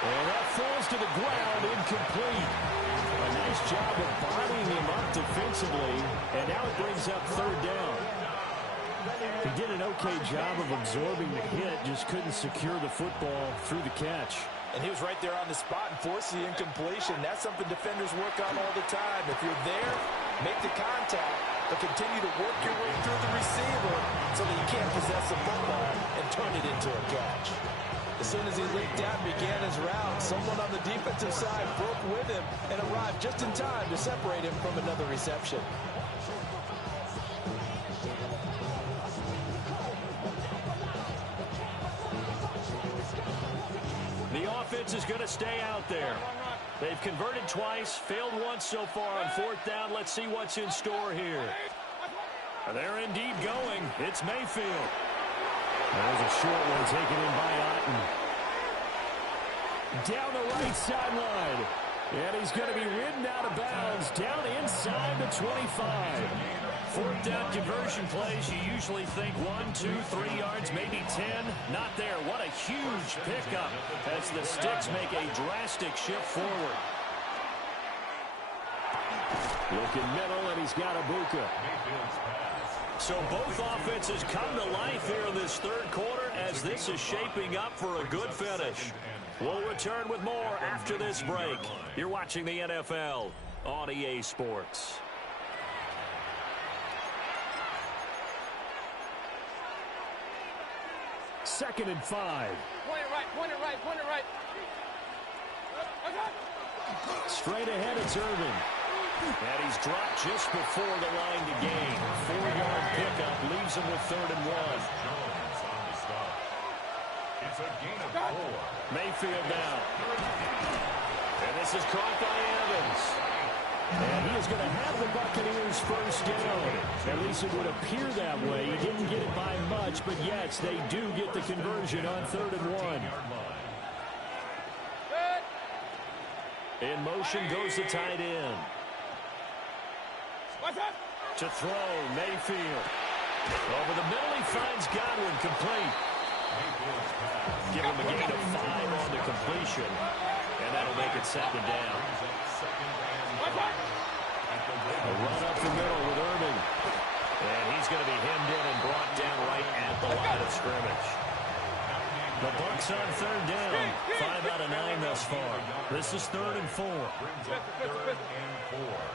And that falls to the ground, incomplete. A nice job of bodying him up defensively, and now it brings up third down. He did an okay job of absorbing the hit, just couldn't secure the football through the catch. And he was right there on the spot and forced the incompletion. That's something defenders work on all the time. If you're there, make the contact, but continue to work your way through the receiver so that you can't possess the football and turn it into a catch. As soon as he leaped out and began his route, someone on the defensive side broke with him and arrived just in time to separate him from another reception. The offense is going to stay out there. They've converted twice, failed once so far on fourth down. Let's see what's in store here. They're indeed going. It's Mayfield. There's a short one taken in by Otten. Down the right sideline. And he's going to be ridden out of bounds down inside the 25. Fourth down conversion plays, you usually think 1, 2, 3 yards, maybe 10. Not there. What a huge pickup as the Sticks make a drastic shift forward. Looking middle, and he's got Ibuka. So both offenses come to life here in this third quarter as this is shaping up for a good finish. We'll return with more after this break. You're watching the NFL on EA Sports. Second and 5. Point it right. Straight ahead, it's Irvin. And he's dropped just before the line to gain. 4-yard pickup leaves him with 3rd and 1. It's a gain of 4. Mayfield now. And this is caught by Evans. And he is going to have the Buccaneers first down. At least it would appear that way. He didn't get it by much, but yes, they do get the conversion on 3rd and 1. In motion goes the tight end. To throw, Mayfield. Over the middle, he finds Godwin complete. Give him a gain of 5 on the completion. And that'll make it 2nd down. A run up the middle with Irvin. And he's going to be hemmed in and brought down right at the line of scrimmage. The Bucs on 3rd down. 5 out of 9 thus far. This is 3rd and 4. Brings up 3rd and 4.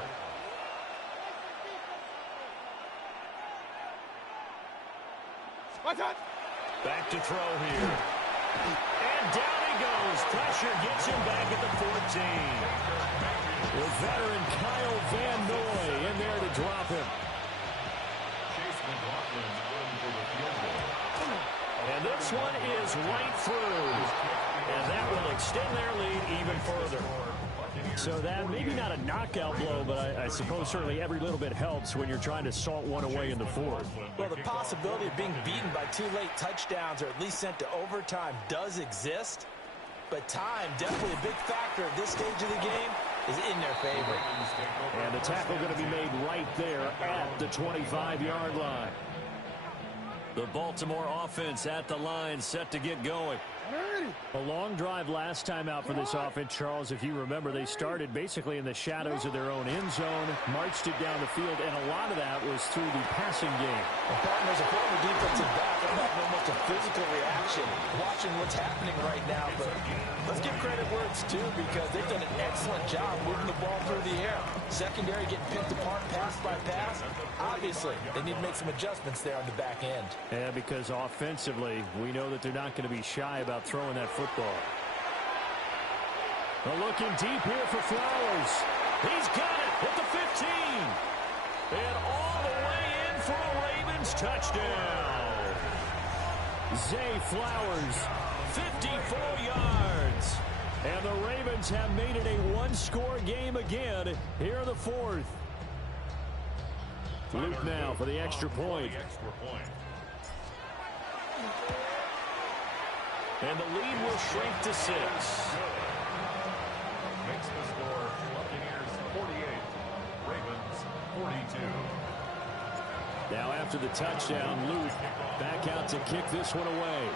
Back to throw here. And down he goes. Pressure gets him back at the 14. With veteran Kyle Van Noy in there to drop him. And this one is right through. And that will extend their lead even further. So that, maybe not a knockout blow, but I suppose certainly every little bit helps when you're trying to salt one away in the fourth. Well, the possibility of being beaten by 2 late touchdowns or at least sent to overtime does exist. But time, definitely a big factor at this stage of the game. is in their favor. And the tackle going to be made right there at the 25-yard line. The Baltimore offense at the line, set to get going. A long drive last time out for this offense, Charles. If you remember, they started basically in the shadows of their own end zone, marched it down the field, and a lot of that was through the passing game. There's a former defensive back. I'm not almost a physical reaction watching what's happening right now, but let's give credit where it's due because they've done an excellent job moving the ball through the air. Secondary getting picked apart pass by pass. Obviously, they need to make some adjustments there on the back end. Yeah, because offensively, we know that they're not going to be shy about throwing that football. Looking deep here for Flowers. He's got it at the 15. And all the way in for a Ravens touchdown. Zay Flowers, 54 yards. And the Ravens have made it a one-score game again here in the fourth. Luke now for the extra point. And the lead will shrink to 6. Makes the score Buccaneers 48, Ravens 42. Now after the touchdown, Luke back out to kick this one away.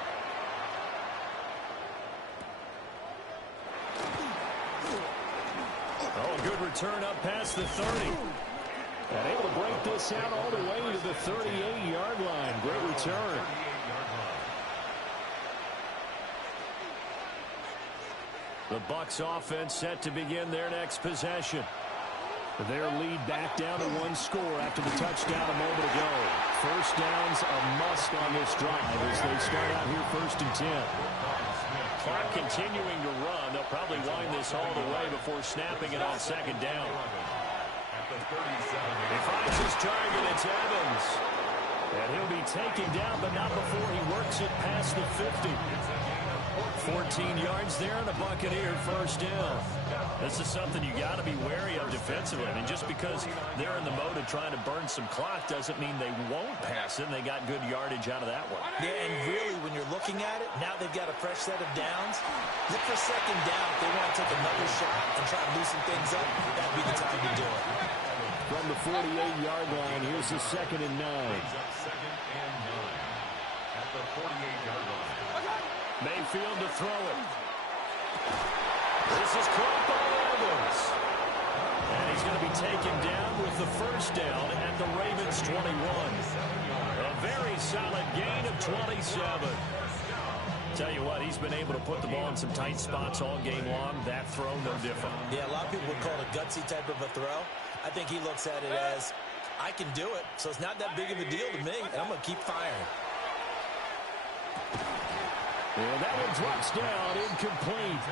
Oh, good return up past the 30. And able to break this out all the way to the 38-yard line. Great return. The Bucs offense set to begin their next possession. Their lead back down to 1 score after the touchdown a moment ago. First down's a must on this drive as they start out here 1st and 10. Clock continuing to run. They'll probably wind this all the way before snapping it on 2nd down. He finds his target. It's Evans. And he'll be taken down, but not before he works it past the 50. 14 yards there and a Buccaneer first down. This is something you got to be wary of defensively. I mean, just because they're in the mode of trying to burn some clock doesn't mean they won't pass it. And they got good yardage out of that one. Yeah, and really, when you're looking at it, now they've got a fresh set of downs. Look for 2nd down. If they want to take another shot and try to loosen things up, that'd be the time to do it. From the 48-yard line, here's the 2nd and 9. At the 48-yard line. Mayfield to throw it. This is caught by Evans. And he's going to be taken down with the first down at the Ravens 21. A very solid gain of 27. Tell you what, he's been able to put the ball in some tight spots all game long. That throw, no different. Yeah, a lot of people would call it a gutsy type of a throw. I think he looks at it as, I can do it, so it's not that big of a deal to me, and I'm going to keep firing. And that one drops down, incomplete.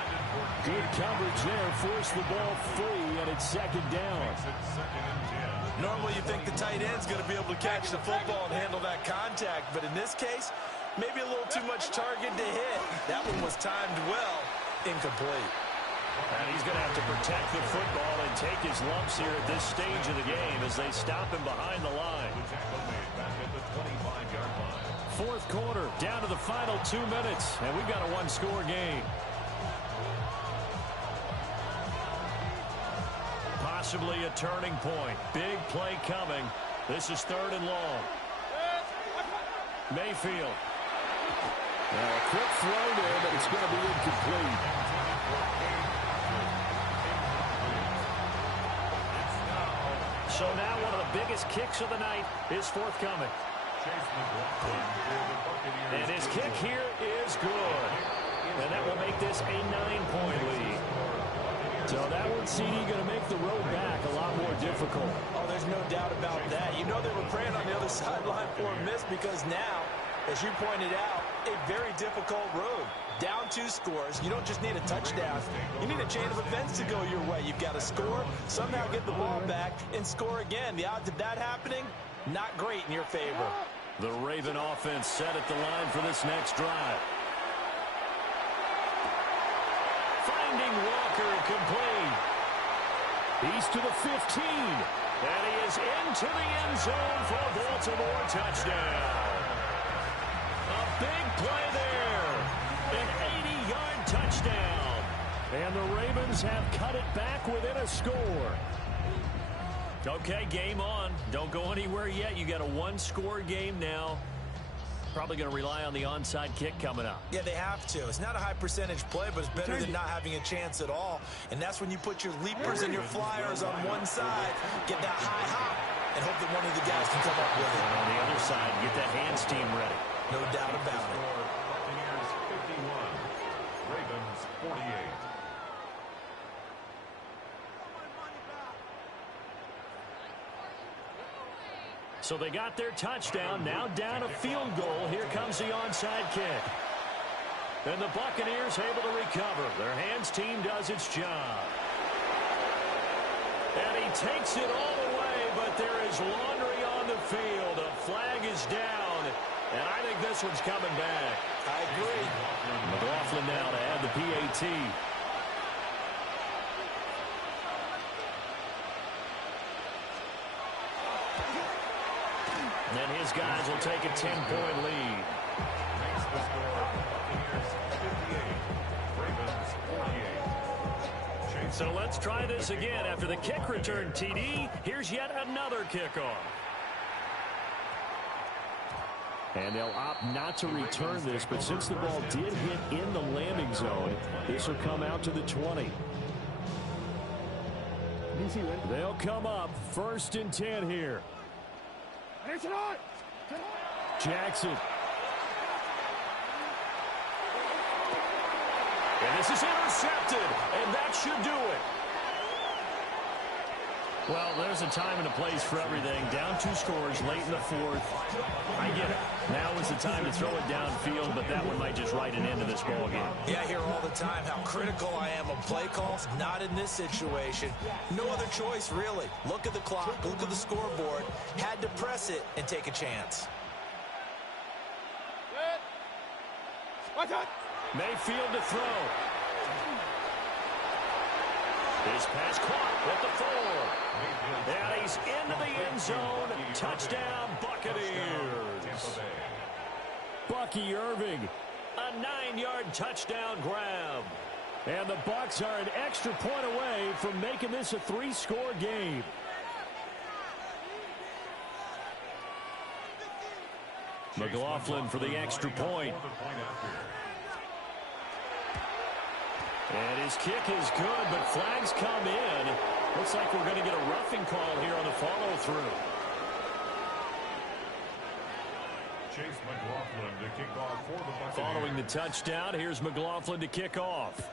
Good coverage there, forced the ball free, and it's 2nd down. Normally you think the tight end's going to be able to catch the football and handle that contact, but in this case, maybe a little too much target to hit. That one was timed well, incomplete. And he's going to have to protect the football and take his lumps here at this stage of the game as they stop him behind the line. Fourth quarter, down to the final 2 minutes, and we've got a one-score game. Possibly a turning point. Big play coming. This is 3rd and long. Mayfield. Now a quick throw there, but it's going to be incomplete. So now one of the biggest kicks of the night is forthcoming. And his kick here is good. And that will make this a 9-point lead. So that one, CD, going to make the road back a lot more difficult. Oh, there's no doubt about that. You know they were praying on the other sideline for a miss because now, as you pointed out, a very difficult road. Down 2 scores. You don't just need a touchdown. You need a chain of events to go your way. You've got to score, somehow get the ball back, and score again. The odds of that happening, not great in your favor. The Raven offense set at the line for this next drive. Finding Walker complete. He's to the 15. And he is into the end zone for a Baltimore touchdown. A big play there. An 80-yard touchdown. And the Ravens have cut it back within a score. Okay, game on. Don't go anywhere yet. You got a one-score game now. Probably going to rely on the onside kick coming up. Yeah, they have to. It's not a high percentage play, but it's better than not having a chance at all. And that's when you put your leapers and your flyers on one side, get that high hop, and hope that one of the guys can come up with it. And on the other side, get that hands team ready. No doubt about it. Buccaneers 51, Ravens 48. So they got their touchdown. Now down a field goal. Here comes the onside kick. And the Buccaneers able to recover. Their hands team does its job. And he takes it all the way, but there is laundry on the field. A flag is down. And I think this one's coming back. I agree. McLaughlin now to add the PAT. And his guys will take a 10-point lead. Makes the score Buccaneers 58, Ravens 48. So let's try this again. After the kick return TD, here's yet another kickoff. And they'll opt not to return this, but since the ball did hit in the landing zone, this will come out to the 20. They'll come up 1st and 10 here. Jackson. And this is intercepted, and that should do it. Well, there's a time and a place for everything. Down 2 scores late in the 4th. I get it. Now is the time to throw it downfield, but that one might just write an end to this ball game. Yeah, I hear all the time how critical I am of play calls. Not in this situation. No other choice, really. Look at the clock. Look at the scoreboard. Had to press it and take a chance. Mayfield to throw. His pass caught at the 4. And he's into the end zone. Touchdown, Buccaneers. Bucky Irving, a 9-yard touchdown grab. And the Bucs are an extra point away from making this a 3-score game. McLaughlin for the extra point. And his kick is good, but flags come in. Looks like we're going to get a roughing call here on the follow-through. Chase McLaughlin to kick off for the Buccaneers. Following the touchdown, here's McLaughlin to kick off.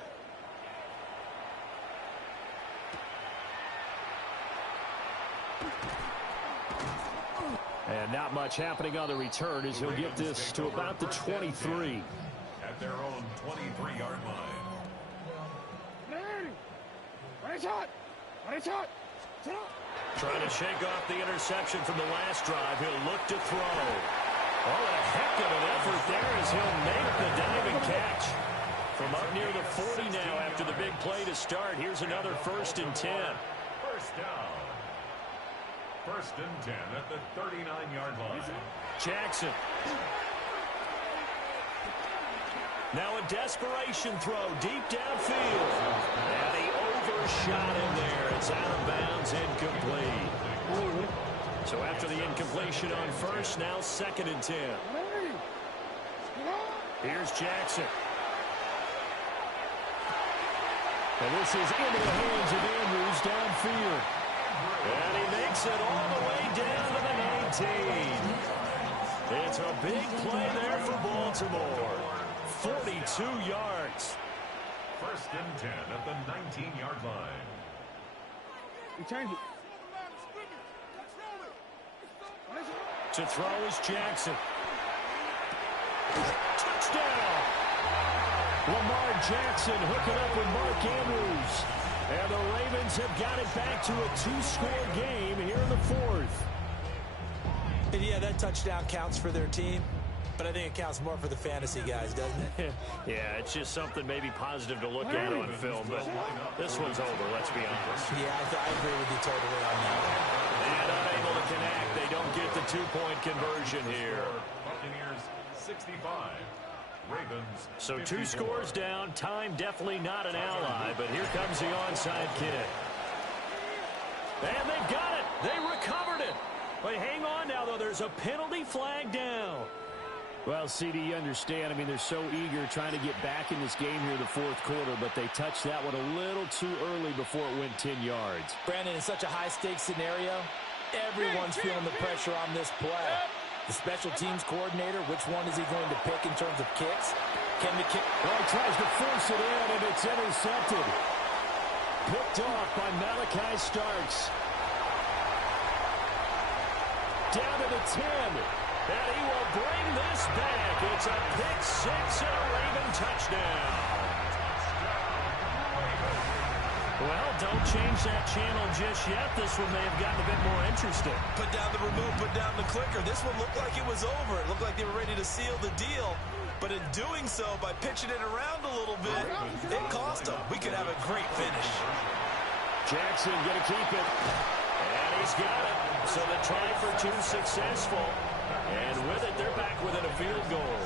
And not much happening on the return as he'll get this to about the 23. At their own 23-yard line. Trying to shake off the interception from the last drive. He'll look to throw. Oh, and a heck of an effort there as he'll make the diving catch. From up near the 40 now after the big play to start. Here's another 1st and 10. First down. 1st and 10 at the 39-yard line. Jackson. Now a desperation throw deep downfield. And he overshot him there. It's out of bounds, incomplete. So after the incompletion on 1st, now 2nd and 10. Here's Jackson. And this is into the hands of Andrews downfield. And he makes it all the way down to the 19. It's a big play there for Baltimore. 42 yards. 1st and 10 at the 19-yard line. To throw is Jackson. Touchdown! Lamar Jackson hooking up with Mark Andrews. And the Ravens have got it back to a 2-score game here in the 4th. And yeah, that touchdown counts for their team. But I think it counts more for the fantasy guys, doesn't it? Yeah, it's just something maybe positive to look at on film. But this one's over, let's be honest. Yeah, I agree with you totally on that. And unable to connect. They don't get the 2-point conversion here. Buccaneers 65, So 2 scores down. Time definitely not an ally, but here comes the onside kick. And they've got it. They recovered it. But hang on now, though. There's a penalty flag down. Well, CD, you understand. I mean, they're so eager trying to get back in this game here in the 4th quarter, but they touched that one a little too early before it went 10 yards. Brandon, in such a high-stakes scenario, everyone's feeling the pressure on this play. The special teams coordinator, which one is he going to pick in terms of kicks? Can the kick... Well, he tries to force it in, and it's intercepted. Picked off by Malachi Starks. Down to the 10. And he will bring this back. It's a pick-6 and a Raven touchdown. Well, don't change that channel just yet. This one may have gotten a bit more interesting. Put down the remote, put down the clicker. This one looked like it was over. It looked like they were ready to seal the deal. But in doing so, by pitching it around a little bit, it cost them. We could have a great finish. Jackson going to keep it. And he's got it. So the try for 2 successful. And with it, they're back within a field goal.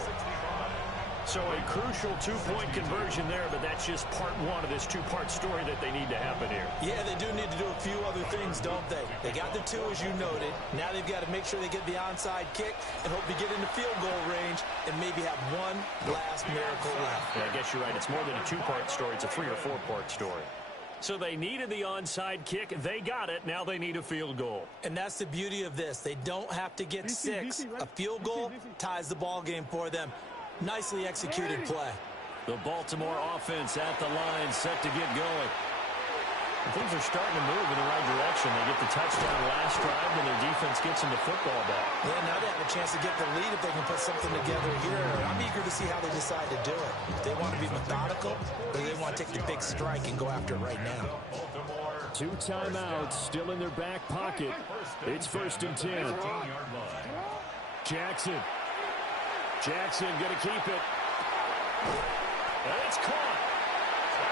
So a crucial 2-point conversion there, but that's just part 1 of this 2-part story that they need to happen here. Yeah, they do need to do a few other things, don't they? They got the 2, as you noted. Now they've got to make sure they get the onside kick and hope to get into field goal range and maybe have one last miracle left. Yeah, I guess you're right. It's more than a 2-part story. It's a 3- or 4-part story. So they needed the onside kick. They got it. Now they need a field goal. And that's the beauty of this. They don't have to get 6. A field goal ties the ball game for them. Nicely executed play. The Baltimore offense at the line, set to get going. And things are starting to move in the right direction. They get the touchdown last drive, and their defense gets them the football back. Yeah, now they have a chance to get the lead if they can put something together here. I'm eager to see how they decide to do it. If they want to be methodical, or they want to take the big strike and go after it right now. 2 timeouts still in their back pocket. It's 1st and 10. Jackson going to keep it. And it's caught.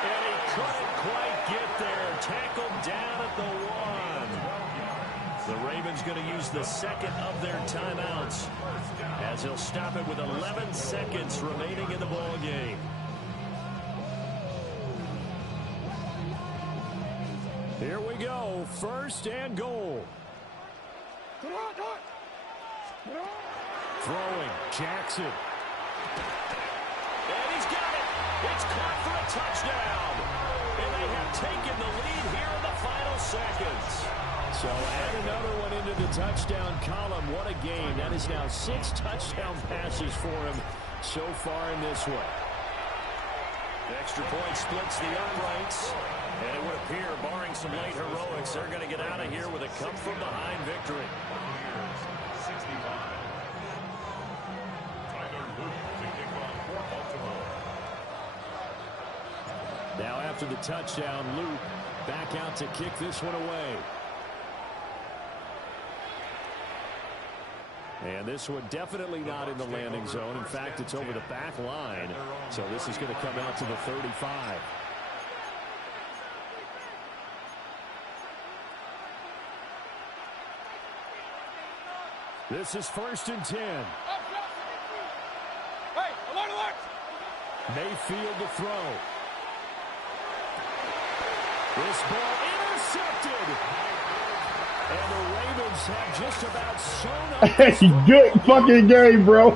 And he couldn't quite get there. Tackled down at the 1. The Ravens going to use the 2nd of their timeouts as he'll stop it with 11 seconds remaining in the ball game. Here we go. 1st and goal. Throwing, Jackson. And he's got it. It's caught for a touchdown. And they have taken the lead here in the final seconds. So add another one into the touchdown column. What a game. That is now 6 touchdown passes for him so far in this one. Extra point splits the uprights. And it would appear, barring some late heroics, they're going to get out of here with a come-from-behind victory. Now after the touchdown, Luke back out to kick this one away. And this one definitely not in the landing zone. In fact, it's over the back line. So this is going to come out to the 35. This is 1st and 10. Hey, alert, alert! Mayfield to throw. This ball intercepted. And the Ravens have just about sewn up. Hey, good fucking game, bro.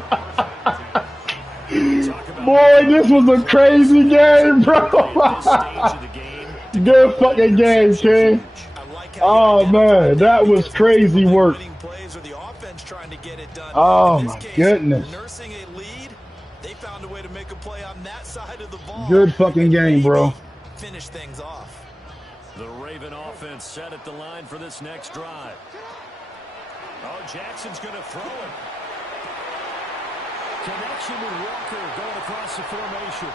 Boy, this was a crazy game, bro. Good fucking game, King. Oh, man, that was crazy work. Oh, my goodness. Nursing a lead, they found a way to make a play on that side of the ball. Good fucking game, bro. Finish things off. The Raven offense set at the line for this next drive. Oh, Jackson's going to throw it. Connection with Walker going across the formation.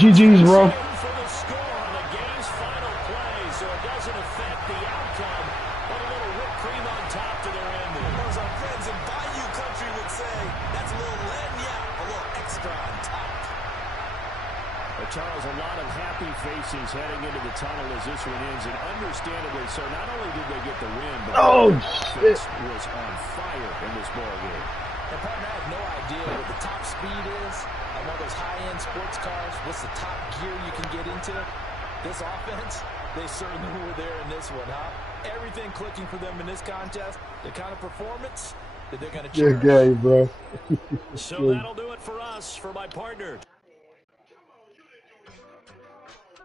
GG's, bro. For the score on the game's final play, so it doesn't affect the outcome, but a little whipped cream on top to their ending. As our friends in Bayou Country would say, that's a little lenya, a little extra on top. Charles, a lot of happy faces heading into the tunnel as this one ends, and understandably so. Not only did they get the win, but the offense was on fire in this ball game. And partner, I have no idea what the top speed is on one of those high-end sports cars. What's the top gear you can get into? This offense, they certainly were there in this one, huh? Everything clicking for them in this contest, the kind of performance that they're going to cherish. Good game, bro. So that'll do it for us. For my partner,